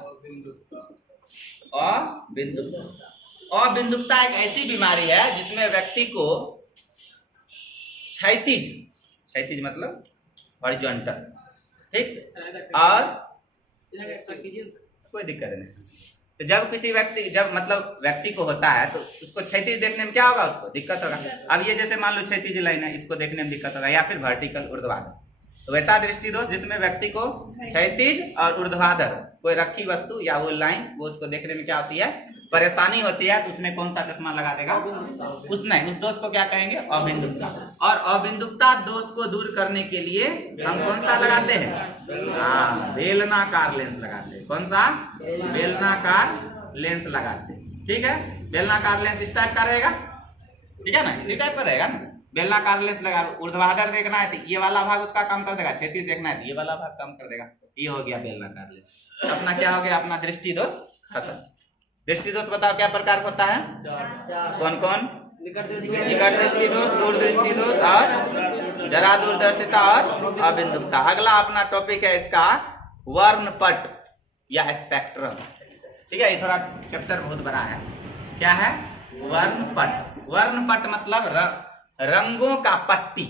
अबिंदुकता एक ऐसी बीमारी है जिसमें व्यक्ति को क्षैतिज मतलब हॉरिजॉन्टल, ठीक, और कोई दिक्कत नहीं। तो जब किसी व्यक्ति को होता है तो उसको क्षैतिज देखने में क्या होगा? उसको दिक्कत होगा। अब ये जैसे मान लो क्षैतिज लाइन है, इसको देखने में दिक्कत होगा, या फिर वर्टिकल ऊर्ध्वाधर। तो वैसा दृष्टि दोष जिसमें व्यक्ति को क्षैतिज और ऊर्ध्वाधर कोई रखी वस्तु या वो लाइन, वो उसको देखने में क्या होती है? परेशानी होती है। तो उसमें कौन सा चश्मा लगा देगा? उस दोष को क्या कहेंगे? अबिंदुकता। और अबिंदुकता दोष को दूर करने के लिए हम कौन सा लगाते हैं? हाँ, बेलनाकार लेंस लगाते हैं। कौन सा? बेलनाकार लेंस लगाते हैं, ठीक है। बेलनाकार लेंस इस टाइप का रहेगा, ठीक है ना, इसी टाइप का रहेगा ना। बेलनाकार लेंस लगा, ऊर्ध्वाधर देखना है तो ये वाला भाग उसका काम कर देगा, क्षैतिज देखना है तो ये वाला भाग काम कर देगा। ये हो गया बेलनाकार लेंस। अपना क्या हो गया? अपना दृष्टि दोष खत्म। दृष्टि दोष बताओ क्या प्रकार होता है? कौन कौन? निकट दृष्टि दोष, दूर दृष्टि दोष, और जरा दूरदर्शिता और अबिंदुकता। अगला अपना टॉपिक है इसका वर्णपट या स्पेक्ट्रम, ठीक है। ये थोड़ा चैप्टर बहुत बड़ा है। क्या है? वर्णपट। वर्णपट मतलब रंगों का पट्टी।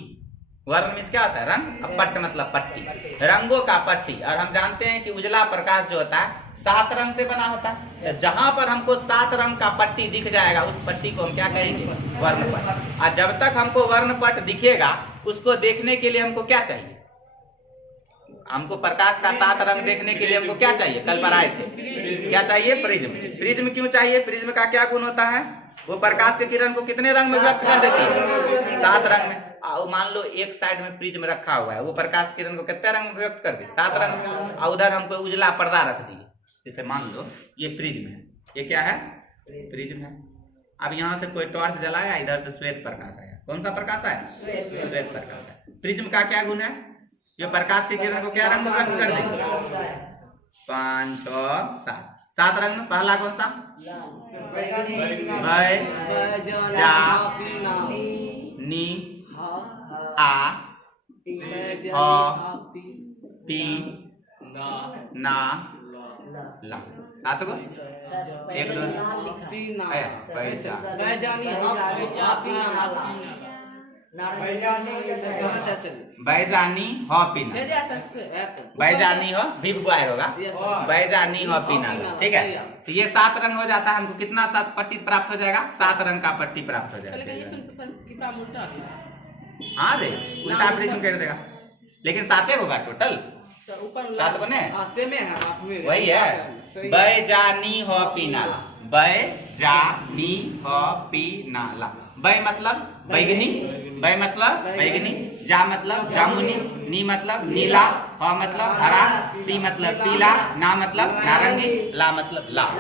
वर्ण मीन्स क्या होता है? रंग, और पट्ट मतलब पट्टी, रंगों का पट्टी। और हम जानते हैं कि उजला प्रकाश जो होता है 7 रंग से बना होता है। जहां पर हमको 7 रंग का पट्टी दिख जाएगा उस पट्टी को हम क्या कहेंगे? वर्णपट। और जब तक हमको वर्णपट दिखेगा उसको देखने के लिए हमको क्या चाहिए? हमको प्रकाश का 7 रंग देखने के लिए हमको क्या चाहिए? कल पढ़ाए थे, क्या चाहिए? प्रिज्म। प्रिज्म क्यों चाहिए? प्रिज्म का क्या गुण होता है? वो प्रकाश के किरण को कितने रंग में व्यक्त कर देती है? 7 रंग में। मान लो एक साइड में प्रिज्म रखा हुआ है, वो प्रकाश किरण को कितने रंग में व्यक्त कर दी? 7 रंग में। और उधर हमको उजला पर्दा रख दिए, जैसे मान लो ये प्रिज्म है, ये क्या है? प्रिज्म है। अब यहाँ से कोई टॉर्च जलाया, इधर से श्वेत प्रकाश आया। कौन सा प्रकाश आया? श्वेत प्रकाश है। प्रिज्म का क्या गुण है? ये प्रकाश के किरण को क्या रंग में व्यक्त कर देगी? 5, 6, 7 7 रंग में। पहला कौन सा? बै जा नी आ पी ना ला। 7 को 1 2 बैजानी हो पीना, बैजानी हो भी बुआर होगा, बैजानी हो पीना। ठीक है, तो ये 7 रंग हो जाता है। हमको कितना 7 पट्टी प्राप्त हो जाएगा? 7 रंग का पट्टी प्राप्त हो जाएगा। हाँ रे, उल्टा प्रिज्म कर देगा, लेकिन 7 होगा टोटल। 7 बने वही है। बैजानी हो पीना, बैजानी हो पीना। बै मतलब बैगनी, बै मतलब बैगनी, जा मतलब जामुनी, नी मतलब नीला, ह मतलब हरा, पी मतलब पीला, ना मतलब नारंगी, ला मतलब लाल।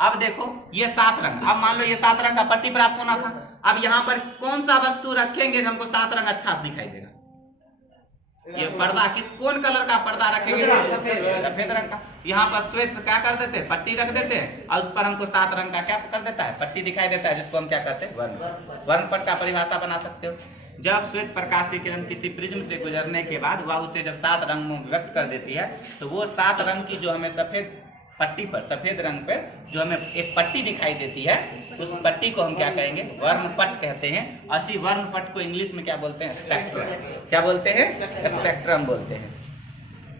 अब देखो ये 7 रंग। अब मान लो ये 7 रंग का पट्टी प्राप्त होना था। अब यहाँ पर कौन सा वस्तु रखेंगे जो हमको 7 रंग अच्छा दिखाई देगा? ये पर्दा कौन कलर का पर्दा रखेंगे? सफेद रंग का। यहाँ पर श्वेत क्या कर देते हैं? पट्टी रख देते हैं, और उस पर हमको 7 रंग का क्या कर देता है? पट्टी दिखाई देता है, जिसको हम क्या कहते हैं? वर्ण। वर्ण पट का परिभाषा बना सकते हो। जब श्वेत प्रकाश की किरण किसी प्रिज्म से गुजरने के बाद वह उसे जब 7 रंग में व्यक्त कर देती है, तो वो 7 रंग की जो हमें सफेद पट्टी पर, सफेद रंग पे जो हमें एक पट्टी दिखाई देती है, उस पट्टी को हम क्या कहेंगे? वर्णपट कहते हैं। इसी वर्णपट को इंग्लिश में क्या बोलते हैं? स्पेक्ट्रम। क्या बोलते हैं? स्पेक्ट्रम बोलते हैं।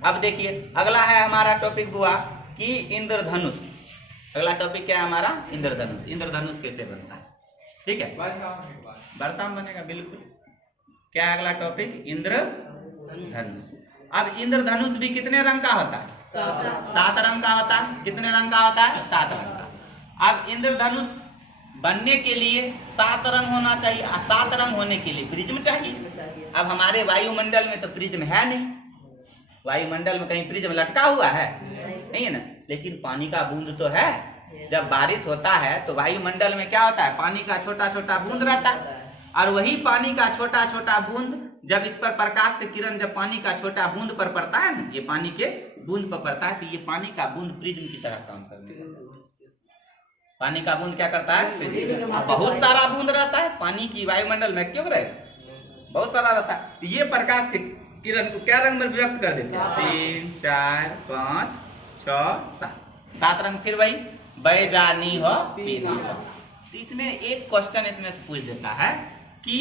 अब देखिए अगला है हमारा टॉपिक हुआ कि इंद्रधनुष। अगला टॉपिक क्या है हमारा? इंद्रधनुष। इंद्रधनुष कैसे बनता है? ठीक है, वर्षा में बनेगा बिल्कुल। क्या है अगला टॉपिक? इंद्रधनुष। अब इंद्रधनुष भी कितने रंग का होता है? 7 रंग का होता है। कितने रंग का होता है? 7 रंग का। अब इंद्रधनुष बनने के लिए 7 रंग होना चाहिए। 7 रंग होने के लिए प्रिज्म चाहिए। अब हमारे वायुमंडल में तो प्रिज्म है नहीं, वायुमंडल में कहीं प्रिज्म लटका हुआ है? नहीं है ना। लेकिन पानी का बूंद तो है। जब बारिश होता है तो वायुमंडल में क्या होता है? पानी का छोटा छोटा बूंद रहता है, और वही पानी का छोटा छोटा बूंद जब इस पर प्रकाश की किरण जब पानी का छोटा बूंद पर पड़ता है ना, ये पानी के बूंद पर पड़ता है, तो ये पानी का बूंद प्रिज्म की तरह काम करने लगता है। पानी का बूंद क्या करता है? बहुत सारा बूंद रहता है पानी की वायुमंडल में, क्यों रहे? बहुत सारा रहता है। तो ये प्रकाश की किरण को क्या रंग में व्यक्त कर देते हैं? 3 4 5 6 7 रंग। फिर वही बैजानी हो पीला। तो इसमें एक क्वेश्चन इसमें से पूछ देता है कि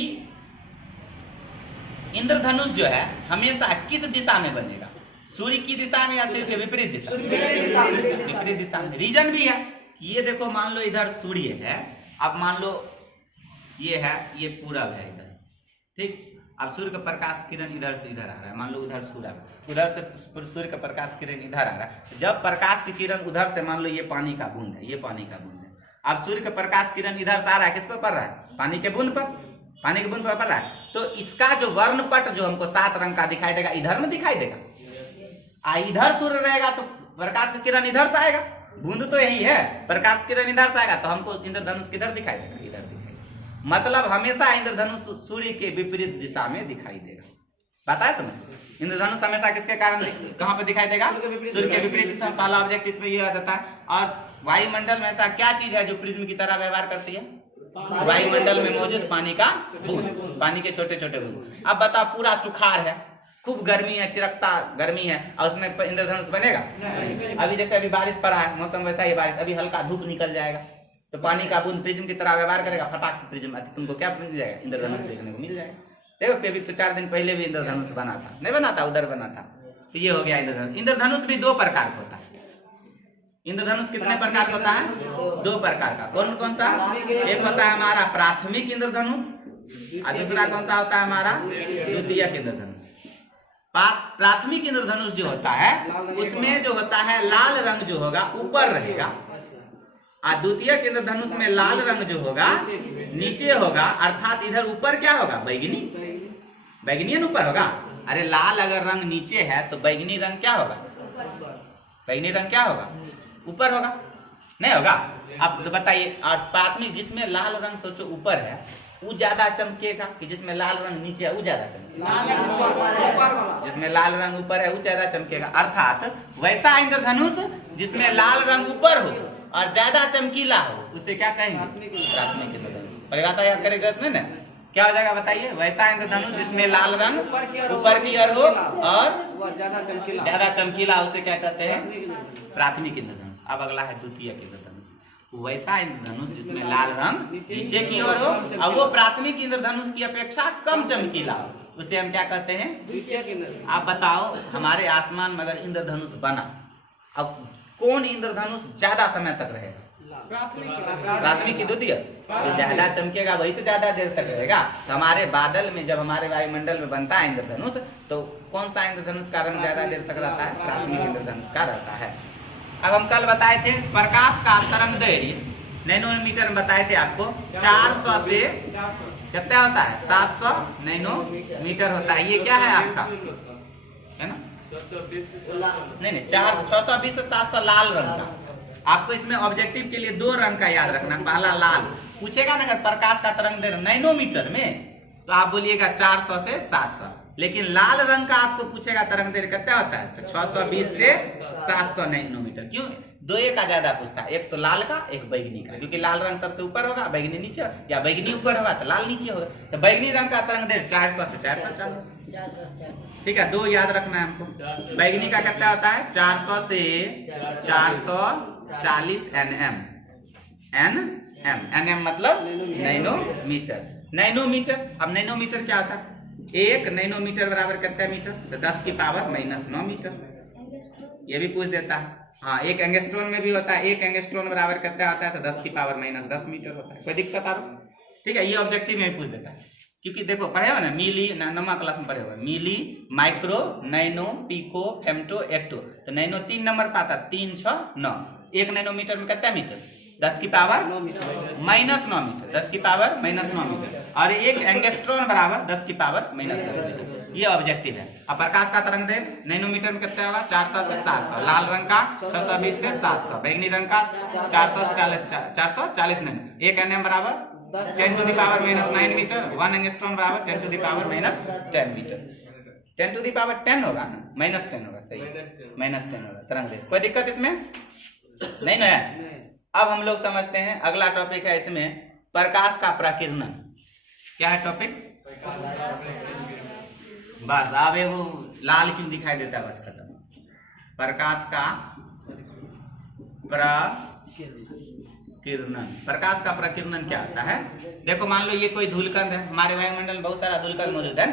इंद्रधनुष जो है हमेशा किस दिशा में बनेगा? सूर्य की दिशा में या सिर्फ विपरीत दिशा? विपरीत दिशा में। रीजन भी है कि ये देखो, मान लो इधर सूर्य है, अब मान लो ये है, ये पूरब है इधर, ठीक। अब सूर्य का प्रकाश किरण इधर से इधर आ रहा है, मान लो उधर सूरज, उधर से सूर्य का प्रकाश किरण इधर आ रहा है। जब प्रकाश की किरण उधर से, मान लो ये पानी का बूंद है, ये पानी का बूंद है, अब सूर्य का प्रकाश किरण इधर से आ रहा है, किस पर पड़ रहा है? पानी के बूंद पर, पानी के बूंद पर पड़ रहा है। तो इसका जो वर्णपट जो हमको 7 रंग का दिखाई देगा, इधर में दिखाई देगा। इधर सूर्य रहेगा तो प्रकाश की किरण इधर से आएगा, बूंद तो यही है, प्रकाश किरण इधर से आएगा तो हमको इंद्रधनुष किधर दिखाई देगा? इधर दिखाई देगा। मतलब हमेशा इंद्रधनुष सूर्य के विपरीत दिशा में दिखाई देगा। बताए समझ? इंद्रधनुष हमेशा किसके कारण कहाँ पे दिखाई देगा? सूर्य के विपरीत दिशा में। पहला ऑब्जेक्ट इसमें यह आ जाता है। और वायुमंडल में ऐसा क्या चीज है जो प्रिज्म की तरह व्यवहार करती है? वायुमंडल में मौजूद पानी का बूंद, पानी के छोटे छोटे बूंद। अब बता, पूरा सुखाड़ है, खूब गर्मी है, चिरकता गर्मी है, और उसमें इंद्रधनुष बनेगा? अभी जैसे अभी बारिश पड़ा है, मौसम वैसा ही बारिश, अभी हल्का धूप निकल जाएगा तो पानी का बूंद प्रिज्म की तरह व्यवहार करेगा, फटाक से प्रिज्म तुमको क्या मिल जाएगा? इंद्रधनुष देखने को मिल जाएगा। देखो अभी तो 4 दिन पहले भी इंद्रधनुष बना था, नहीं बना था? उधर बना था। तो ये हो गया इंद्रधनुष। इंद्रधनुष भी 2 प्रकार का होता है। इंद्रधनुष कितने प्रकार का होता है? 2 प्रकार का। कौन कौन सा? एक होता है हमारा प्राथमिक इंद्रधनुष, और दूसरा कौन सा होता है हमारा द्वितीयक इंद्रधनुष। प्राथमिक इंद्रधनुष जो होता है उसमें जो होता है लाल रंग जो होगा ऊपर रहेगा, और द्वितीयक इंद्रधनुष में लाल रंग जो होगा नीचे होगा, अर्थात इधर ऊपर क्या होगा, बैगनी, बैगनी ऊपर होगा। अरे लाल अगर रंग नीचे है तो बैगनी रंग क्या होगा, बैगनी रंग क्या होगा, ऊपर होगा, नहीं होगा। अब तो बताइए, और प्राथमिक जिसमें लाल रंग सोचो ऊपर है वो ज्यादा चमकेगा कि जिसमें लाल रंग नीचे है वो ज्यादा चमकेगा, जिसमें लाल रंग ऊपर है वो ज्यादा चमकेगा। अर्थात वैसा इंद्रधनुष जिसमें लाल रंग ऊपर हो और ज्यादा चमकीला हो उसे क्या कहेंगे, प्राथमिक इंद्रधनुष। परिभाषा याद करें जरूरत नहीं ना, क्या हो जाएगा बताइए, वैसा इंद्रधनुष जिसमें लाल रंग ऊपर की ओर हो और ज्यादा चमकीला उसे क्या कहते हैं, प्राथमिक इंद्रधनुष। अब अगला है द्वितीयक इंद्रधनुष, वैसा इंद्रधनुष जिसमें लाल रंग नीचे की ओर हो और वो प्राथमिक इंद्रधनुष की अपेक्षा कम चमकीला हो, उसे हम क्या कहते हैं, द्वितीयक इंद्रधनुष। आप बताओ हमारे आसमान में अगर इंद्रधनुष बना, अब कौन इंद्रधनुष ज्यादा समय तक रहेगा, प्राथमिक की द्वितीय, जो ज्यादा चमकेगा वही तो ज्यादा देर तक रहेगा। तो हमारे बादल में जब हमारे वायुमंडल में बनता है इंद्रधनुष तो कौन सा इंद्रधनुष का रंग ज्यादा देर तक रहता है, प्राथमिक इंद्रधनुष का रहता है। अब हम कल बताए थे प्रकाश का तरंग दैर्घ्य नैनोमीटर में बताए थे आपको, 400 से कितना होता है, 700 नैनोमीटर होता है। ये क्या है आपका, है ना, नहीं 620 से 700 लाल रंग का। आपको इसमें ऑब्जेक्टिव के लिए दो रंग का याद रखना, पहला लाल पूछेगा ना अगर प्रकाश का तरंग दैर्घ्य नैनोमीटर में तो आप बोलिएगा 400 से 700, लेकिन लाल रंग का आपको पूछेगा तरंग दैर्घ्य कितना होता है तो 620 से 700 नैनोमीटर। क्यों, दो एक का ज्यादा पूछता है, एक तो लाल का एक बैगनी का, क्योंकि लाल रंग सबसे ऊपर होगा बैगनी नीचे, या बैगनी ऊपर होगा तो लाल नीचे होगा। तो बैगनी रंग का तरंग दैर्घ्य 400 से 440, ठीक है, दो याद रखना है हमको। बैगनी का कितना होता है 400 से 440 nm, nm मतलब नैनोमीटर, नैनोमीटर। अब नैनोमीटर क्या होता है, एक नैनोमीटर बराबर कितना मीटर, तो 10 की पावर -9 मीटर, ये भी पूछ देता है। हाँ, एक एंगस्ट्रॉन में भी होता है, एक एंगस्ट्रॉन बराबर कितना आता है तो 10 की पावर -10 मीटर होता है। कोई दिक्कत आ रहा, ठीक है, ये ऑब्जेक्टिव में भी पूछ देता है। क्योंकि देखो पढ़े हो ना, मिली नमा क्लास में पढ़े हो, milli, micro, nano, pico, femto, atto. तो नैनो 3 नंबर पाता, 3, 6, 9। एक नैनोमीटर में कितना मीटर, 10 की पावर -9 मीटर, 10 की पावर -9 मीटर। और एक एंगस्ट्रॉन बराबर 10 की पावर -10 मीटर। ये ऑब्जेक्टिव है। अब प्रकाश का तरंग दैर्घ्य नैनोमीटर में कितना होगा, 400 से 700, लाल रंग का 620 से 700, बैगनी रंग का 440 नैनो। एक nm बराबर 10 to the power -9 metre, 1 angstrom बराबर 10 to the power -10 metre. 10 to the power 10 होगा ना, -10 होगा, सही, -10 होगा तरंग दैर्घ्य। कोई दिक्कत इसमें नहीं ना है। अब हम लोग समझते हैं अगला टॉपिक है इसमें प्रकाश का प्रकीर्णन। क्या है टॉपिक, बस अब वो लाल क्यों दिखाई देता है, बस खत्म। प्रकाश का प्रकीर्णन, प्रकाश का प्रकीर्णन क्या होता है, देखो मान लो ये कोई धूलकंद है, हमारे वायुमंडल में बहुत सारा धूलकंद मौजूद है।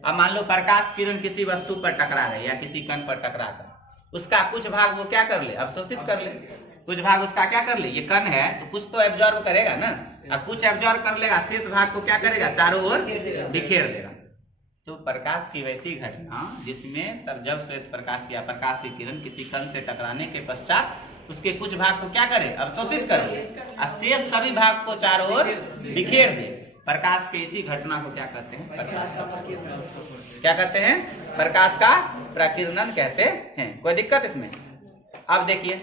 अब मान लो प्रकाश किरण किसी वस्तु पर टकरा रहे या किसी कण पर टकरा कर उसका कुछ भाग वो क्या कर ले, अवशोषित कर ले, कुछ भाग उसका क्या कर ले, ये कण है तो कुछ तो एब्जॉर्ब करेगा ना, अब कुछ एब्जॉर्ब कर लेगा, शेष भाग को क्या करेगा, चारों ओर बिखेर देगा। तो प्रकाश की वैसी घटना जिसमें जब श्वेत प्रकाश या प्रकाश की किरण किसी कण से टकराने के पश्चात उसके कुछ भाग को क्या करे, अवशोषित कर ले, और शेष सभी भाग को चारों ओर बिखेर दे। प्रकाश के इसी घटना को क्या कहते हैं, प्रकाश का प्रकीर्णन। क्या कहते हैं, प्रकाश का प्रकीर्णन कहते हैं। कोई दिक्कत इसमें। अब देखिए,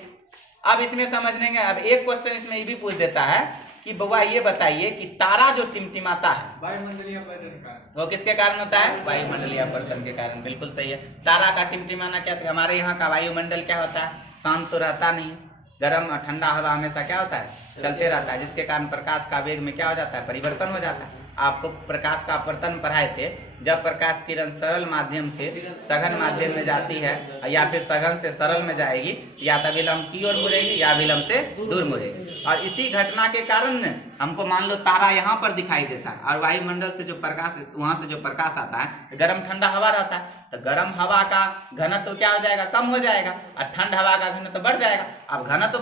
अब इसमें समझने के, अब एक क्वेश्चन इसमें ये भी पूछ देता है कि बउआ ये बताइए कि तारा जो टिमटिमाता है वायुमंडलीय अपवर्तन का, वो किसके कारण होता है, वायुमंडलीय अपवर्तन के कारण। बिल्कुल सही है। तारा का टिमटिमाना क्या, हमारे यहाँ का वायुमंडल क्या होता है, शांत तो रहता नहीं, गर्म और ठंडा हवा हमेशा क्या होता है, चलते रहता है, जिसके कारण प्रकाश का वेग में क्या हो जाता है, परिवर्तन हो जाता है। आपको प्रकाश का अपवर्तन पढ़ाए थे, जब प्रकाश किरण सरल माध्यम से सघन माध्यम में जाती है या फिर सघन से सरल में जाएगी, या तो विलंब की ओर मुड़ेगी या विलंब से दूर मुड़ेगी। और इसी घटना के कारण हमको मान लो तारा यहाँ पर दिखाई देता है और वायुमंडल से जो प्रकाश, वहां से जो प्रकाश आता है गर्म ठंडा हवा रहता है, तो गर्म हवा का घनत्व क्या हो जाएगा, कम हो जाएगा, और ठंड हवा का घनत्व बढ़ जाएगा। अब घनत्व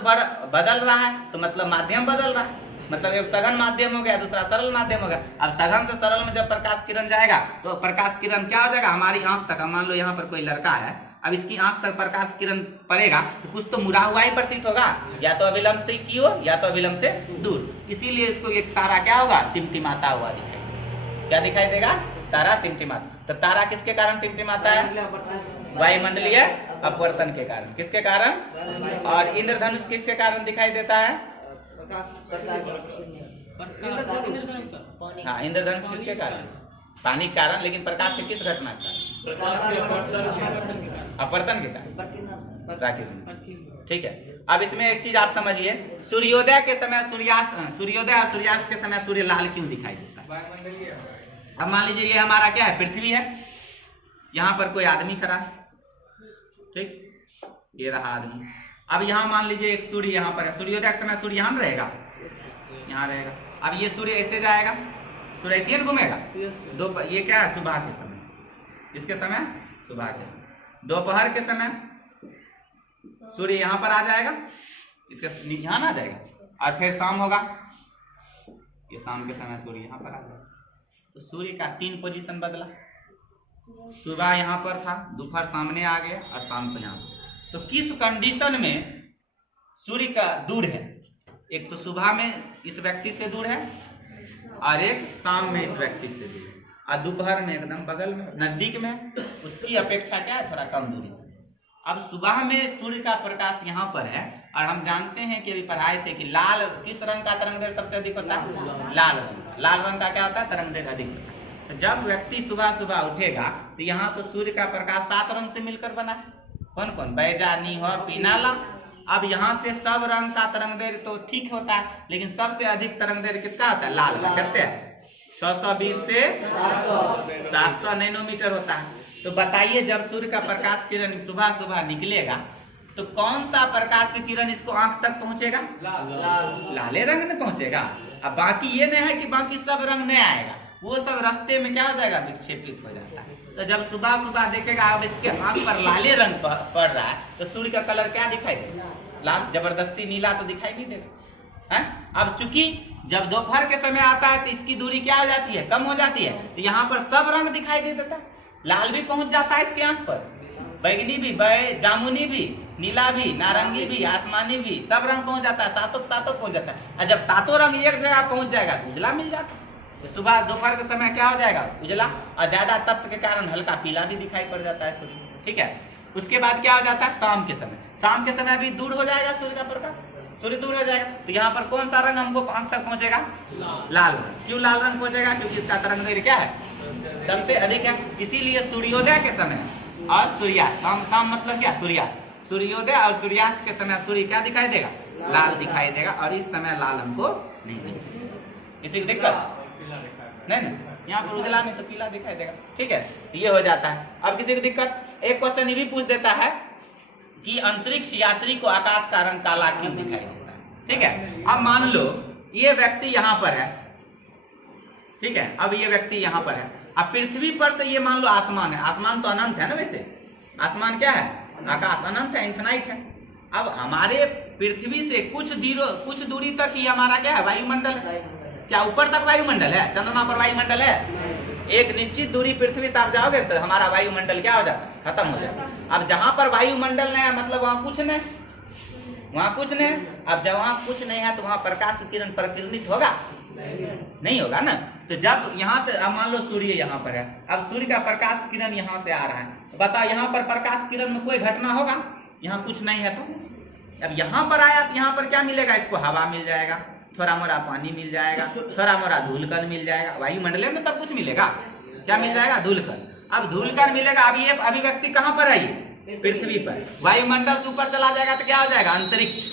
बदल रहा है तो मतलब माध्यम बदल रहा है, मतलब एक सघन माध्यम हो गया, दूसरा सरल माध्यम हो गया। अब सघन से सरल में जब प्रकाश किरण जाएगा तो प्रकाश किरण क्या हो जाएगा, हमारी आंख तक। मान लो यहाँ पर कोई लड़का है, अब इसकी आंख तक प्रकाश किरण पड़ेगा तो कुछ तो मुड़ा हुआ ही प्रतीत होगा, या तो अविलंब से की ओर या तो अविलंब से दूर। इसीलिए इसको एक तारा क्या होगा, टिमटिमाता हुआ दिखाई। क्या दिखाई देगा, तारा टिमटिमाता। तो तारा किसके कारण टिमटिमाता है, वायुमंडलीय अपवर्तन के कारण। किसके कारण, और इंद्रधनुष किसके कारण दिखाई देता है, हाँ इंद्रधनुष किसके कारण, पानी के कारण। लेकिन प्रकाश के किस घटना का, अपवर्तन के कारण। ठीक है, अब इसमें एक चीज आप समझिए, सूर्योदय के समय सूर्यास्त, सूर्योदय और सूर्यास्त के समय सूर्य लाल क्यों दिखाई देता है। अब मान लीजिए ये हमारा क्या है, पृथ्वी है, यहाँ पर कोई आदमी खड़ा है, ठीक, ये रहा आदमी। अब यहाँ मान लीजिए एक सूर्य यहाँ पर है, सूर्योदय के समय सूर्य यहाँ रहेगा, यहाँ रहेगा। अब ये सूर्य ऐसे जाएगा, सूर्य ऐसे घूमेगा। ये क्या है, सुबह के समय, इसके समय सुबह के समय। दोपहर के समय सूर्य यहाँ पर आ जाएगा, इसके यहाँ ना आ जाएगा, और फिर शाम होगा, ये शाम के समय सूर्य यहाँ पर आ जाएगा। तो सूर्य का 3 पोजीशन बदला, सुबह यहाँ पर था, दोपहर सामने आ गया, और शाम को यहाँ। तो किस कंडीशन में सूर्य का दूर है, एक तो सुबह में इस व्यक्ति से दूर है, और एक शाम में इस व्यक्ति से दूर है, और दोपहर में एकदम बगल में नजदीक में, उसकी अपेक्षा क्या है, थोड़ा कम दूरी। अब सुबह में सूर्य का प्रकाश यहाँ पर है, और हम जानते हैं कि अभी पढ़ाए थे कि लाल किस रंग का तरंगदैर्घ्य सबसे अधिक होता है, लाल रंग। लाल रंग का क्या होता है, तरंगदैर्घ्य अधिक होता है। तो जब व्यक्ति सुबह सुबह उठेगा तो यहाँ तो सूर्य का प्रकाश 7 रंग से मिलकर बना है। कौन कौन, बैजा, नीला, पीला, लाल। अब यहाँ से सब रंग का तरंगदैर्घ्य तो ठीक होता है, लेकिन सबसे अधिक तरंगदैर्घ्य किसका होता है, लाल का। कितने है, 620 से 700 नैनोमीटर होता है। तो बताइए, जब सूर्य का प्रकाश किरण सुबह सुबह निकलेगा तो कौन सा प्रकाश की किरण इसको आंख तक पहुंचेगा, लाले रंग में पहुंचेगा। अब बाकी ये नहीं है कि बाकी सब रंग नहीं आएगा, वो सब रास्ते में क्या हो जाएगा, विक्षेपित हो जाता है। तो जब सुबह सुबह देखेगा अब इसके आंख पर लाले रंग पड़ रहा है, तो सूर्य का कलर क्या दिखाई देगा, लाल। जबरदस्ती नीला तो दिखाई नहीं देगा, है। अब चूंकि जब दोपहर के समय आता है तो इसकी दूरी क्या हो जाती है, कम हो जाती है, तो यहाँ पर सब रंग दिखाई दे देता है। लाल भी पहुंच जाता है इसके आंख पर, बैगनी भी, जामुनी भी, नीला भी, नारंगी भी, आसमानी भी, सब रंग पहुंच जाता है, सातों पहुंच जाता है। और जब सातों रंग एक जगह पहुंच जाएगा तो उजला मिल जाता है। तो सुबह दोपहर के समय क्या हो जाएगा, उजला, और ज्यादा तप्त के कारण हल्का पीला भी दिखाई पड़ जाता है सूर्य। ठीक है, उसके बाद क्या हो जाता है, शाम के समय। शाम के समय भी दूर हो जाएगा सूर्य का प्रकाश, सूर्य दूर हो जाएगा, तो यहाँ पर कौन सा रंग हमको आंख तक पहुंचेगा, लाल रंग। क्यों लाल रंग पहुंचेगा, क्योंकि इसका तरंगदैर्घ्य क्या है, सबसे अधिक है। इसीलिए सूर्योदय के समय और सूर्यास्त, शाम मतलब क्या, सूर्यास्त। सूर्योदय और सूर्यास्त के समय सूर्य क्या दिखाई देगा, लाल दिखाई देगा, और इस समय लाल हमको नहीं दिखेगा। किसी की दिक्कत नहीं ना, यहाँ पर उजला नहीं तो पीला दिखाई देगा। ठीक है, ये हो जाता है। अब किसी की दिक्कत, एक क्वेश्चन ये भी पूछ देता है कि अंतरिक्ष यात्री को आकाश का रंग काला क्यों दिखाई देता है। ठीक है, अब मान लो ये व्यक्ति यहाँ पर है, ठीक है, अब ये व्यक्ति यहाँ पर है, अब पृथ्वी पर से ये मान लो आसमान है, आसमान तो अनंत है ना, वैसे आसमान क्या है, आकाश अनंत है, इन्फिनाइट है। अब हमारे पृथ्वी से कुछ दूरी तक ही हमारा क्या है, वायुमंडल है। क्या ऊपर तक वायुमंडल है, चंद्रमा पर वायुमंडल है। एक निश्चित दूरी पृथ्वी से आप जाओगे तो हमारा वायुमंडल क्या हो जाता है, खत्म हो जाता है। अब जहां पर वायुमंडल नहीं है मतलब वहां कुछ नहीं, वहां कुछ नहीं। अब जब वहां कुछ नहीं है तो वहां प्रकाश किरण प्रकीर्णित होगा, नहीं होगा ना। तो जब यहाँ से मान लो सूर्य यहाँ पर है, अब सूर्य का प्रकाश किरण यहाँ से आ रहा है, तो बताओ यहाँ पर प्रकाश किरण में कोई घटना होगा, यहाँ कुछ नहीं है। तो अब यहाँ पर आया तो यहाँ पर क्या मिलेगा, इसको हवा मिल जाएगा, थोड़ा मोड़ा पानी मिल जाएगा, थोड़ा मोड़ा धूलकण मिल जाएगा। वायुमंडल में सब कुछ मिलेगा, क्या मिल जाएगा, धूलकण। अब धूलकण मिलेगा, अब ये अभिव्यक्ति कहाँ पर है, ये पृथ्वी पर। वायुमंडल से ऊपर चला जाएगा तो क्या हो जाएगा, अंतरिक्ष।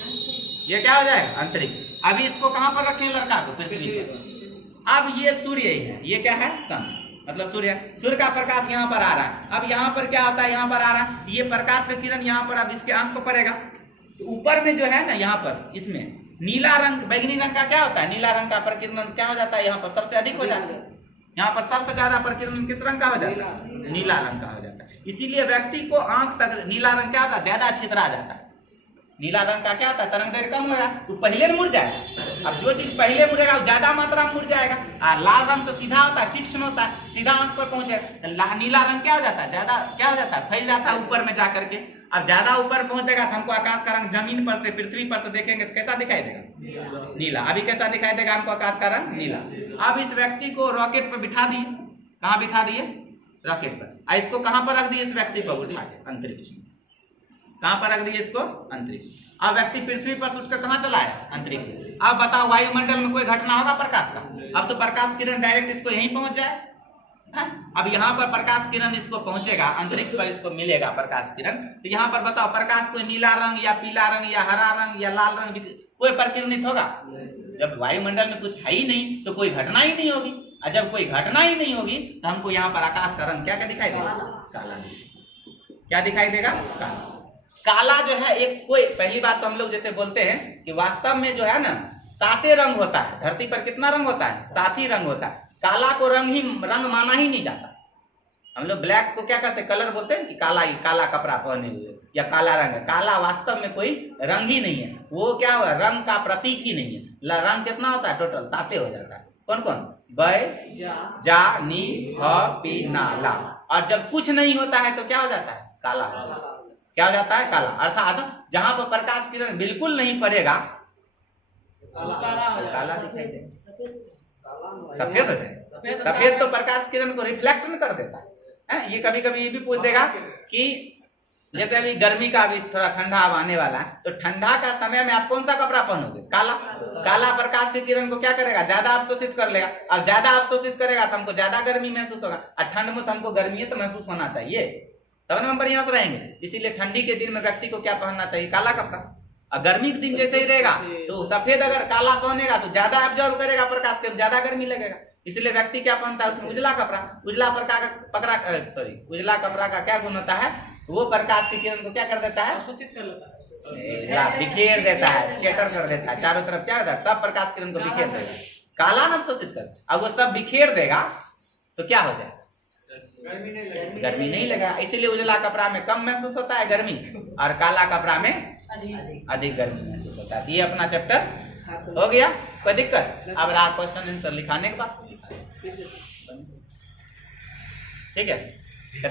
ये क्या हो जाएगा, अंतरिक्ष। अभी इसको कहाँ पर रखें, लड़का को पृथ्वी पर। अब ये सूर्य ही है, ये क्या है, सन, मतलब सूर्य। सूर्य का प्रकाश यहाँ पर आ रहा है। अब यहाँ पर क्या होता है, यहाँ पर आ रहा है, ये प्रकाश का किरण यहाँ पर अब इसके आंख को पड़ेगा। तो ऊपर में जो है ना, यहाँ पर इसमें नीला रंग, बैगनी रंग का क्या होता है, नीला रंग का प्रकीर्णन क्या हो जाता है, यहाँ पर सबसे अधिक हो जाता है। यहाँ पर सबसे ज्यादा प्रकीर्णन किस रंग का हो जाता है, नीला रंग का हो जाता है। इसीलिए व्यक्ति को आंख तक नीला रंग क्या होता है, ज्यादा छितरा जाता है। नीला रंग का क्या होता है, तरंग दैर्घ्य कम हो रहा है, तो पहले मुड़ जाएगा। अब जो चीज पहले मुड़ेगा वो ज्यादा मात्रा में मुड़ जाएगा। और लाल रंग तो सीधा होता है, तीक्ष्ण होता है, सीधा अंत पर पहुंचेगा। नीला रंग क्या हो जाता है, ज्यादा क्या हो जाता है, फैल जाता है ऊपर में जा करके। अब ज्यादा ऊपर पहुंच देगा तो हमको आकाश का रंग जमीन पर से, पृथ्वी पर से देखेंगे तो कैसा दिखाई देगा, नीला। अभी कैसा दिखाई देगा हमको आकाश का रंग, नीला। अब इस व्यक्ति को रॉकेट पर बिठा दिए, कहाँ बिठा दिए, रॉकेट पर। इसको कहां पर रख दिए, इस व्यक्ति को उठा के अंतरिक्ष में, कहां पर रख दिए इसको, अंतरिक्ष। अब व्यक्ति पृथ्वी पर से उठकर कहां चला है, अंतरिक्ष। अब बताओ वायुमंडल में कोई घटना होगा प्रकाश का, अब तो प्रकाश किरण डायरेक्ट इसको यहीं पहुंच जाए। अब यहाँ पर प्रकाश किरण इसको पहुंचेगा, अंतरिक्ष पर इसको मिलेगा प्रकाश किरण, तो यहाँ पर बताओ प्रकाश कोई नीला रंग या पीला रंग या हरा रंग या लाल रंग कोई परिकिरणित होगा। जब वायुमंडल में कुछ है ही नहीं तो कोई घटना ही नहीं होगी, और जब कोई घटना ही नहीं होगी तो हमको यहाँ पर आकाश का रंग क्या क्या दिखाई देगा, काला। क्या दिखाई देगा, काला। काला जो है एक कोई, पहली बात तो हम लोग जैसे बोलते हैं कि वास्तव में जो है ना 7 रंग होता है, धरती पर कितना रंग होता है, 7 ही रंग होता है। काला को रंग माना ही नहीं जाता। हम लोग ब्लैक को क्या कहते हैं, कलर बोलते हैं कि काला ही, काला कपड़ा पहने हुए या काला रंग है। काला वास्तव में कोई रंग ही नहीं है, वो क्या हुआ, रंग का प्रतीक ही नहीं है। रंग कितना होता है, टोटल 7 हो जाता है। कौन कौन, बै जा नी ह पी ना ला। और जब कुछ नहीं होता है तो क्या हो जाता है, काला। क्या हो जाता है, काला। अर्थात जहां पर प्रकाश किरण बिल्कुल नहीं पड़ेगा काला दिखाई देगा, सफेद हो जाए। सफेद तो प्रकाश किरण को रिफ्लेक्ट नहीं कर देता है। ये कभी कभी ये भी पूछ देगा कि जैसे अभी गर्मी का, अभी थोड़ा ठंडा अब आने वाला है, तो ठंडा का समय में आप कौन सा कपड़ा पहनोगे, काला। काला प्रकाश की किरण को क्या करेगा, ज्यादा अवशोषित कर लेगा, और ज्यादा अवशोषित करेगा तो हमको ज्यादा गर्मी महसूस होगा। और ठंड में तो हमको गर्मी तो महसूस होना चाहिए, तब ना हम बढ़िया से रहेंगे। इसीलिए ठंडी के दिन में व्यक्ति को क्या पहनना चाहिए, काला कपड़ा। और गर्मी के दिन जैसे ही रहेगा तो सफेद अगर काला पहनेगा तो ज्यादा ऑब्जर्व करेगा प्रकाश के, ज्यादा गर्मी लगेगा। इसलिए व्यक्ति क्या पहनता है, उसमें उजला कपड़ा। उजला उजला कपड़ा का क्या गुण होता है, वो प्रकाश की किरण को क्या कर देता है, सूचित कर लेता है, बिखेर देता है, स्कैटर कर देता है चारों तरफ। क्या होता है, सब प्रकाश किरण को बिखेर देगा। काला ना शोषित कर, अब वो सब बिखेर देगा तो क्या हो जाए, गर्मी नहीं लगा। इसीलिए उजला कपड़ा में कम महसूस होता है गर्मी, और काला कपड़ा में अधिक गर्मी महसूस होता है। ये अपना चैप्टर हो गया, कोई दिक्कत। अब रहा क्वेश्चन आंसर लिखाने के बाद, ठीक है।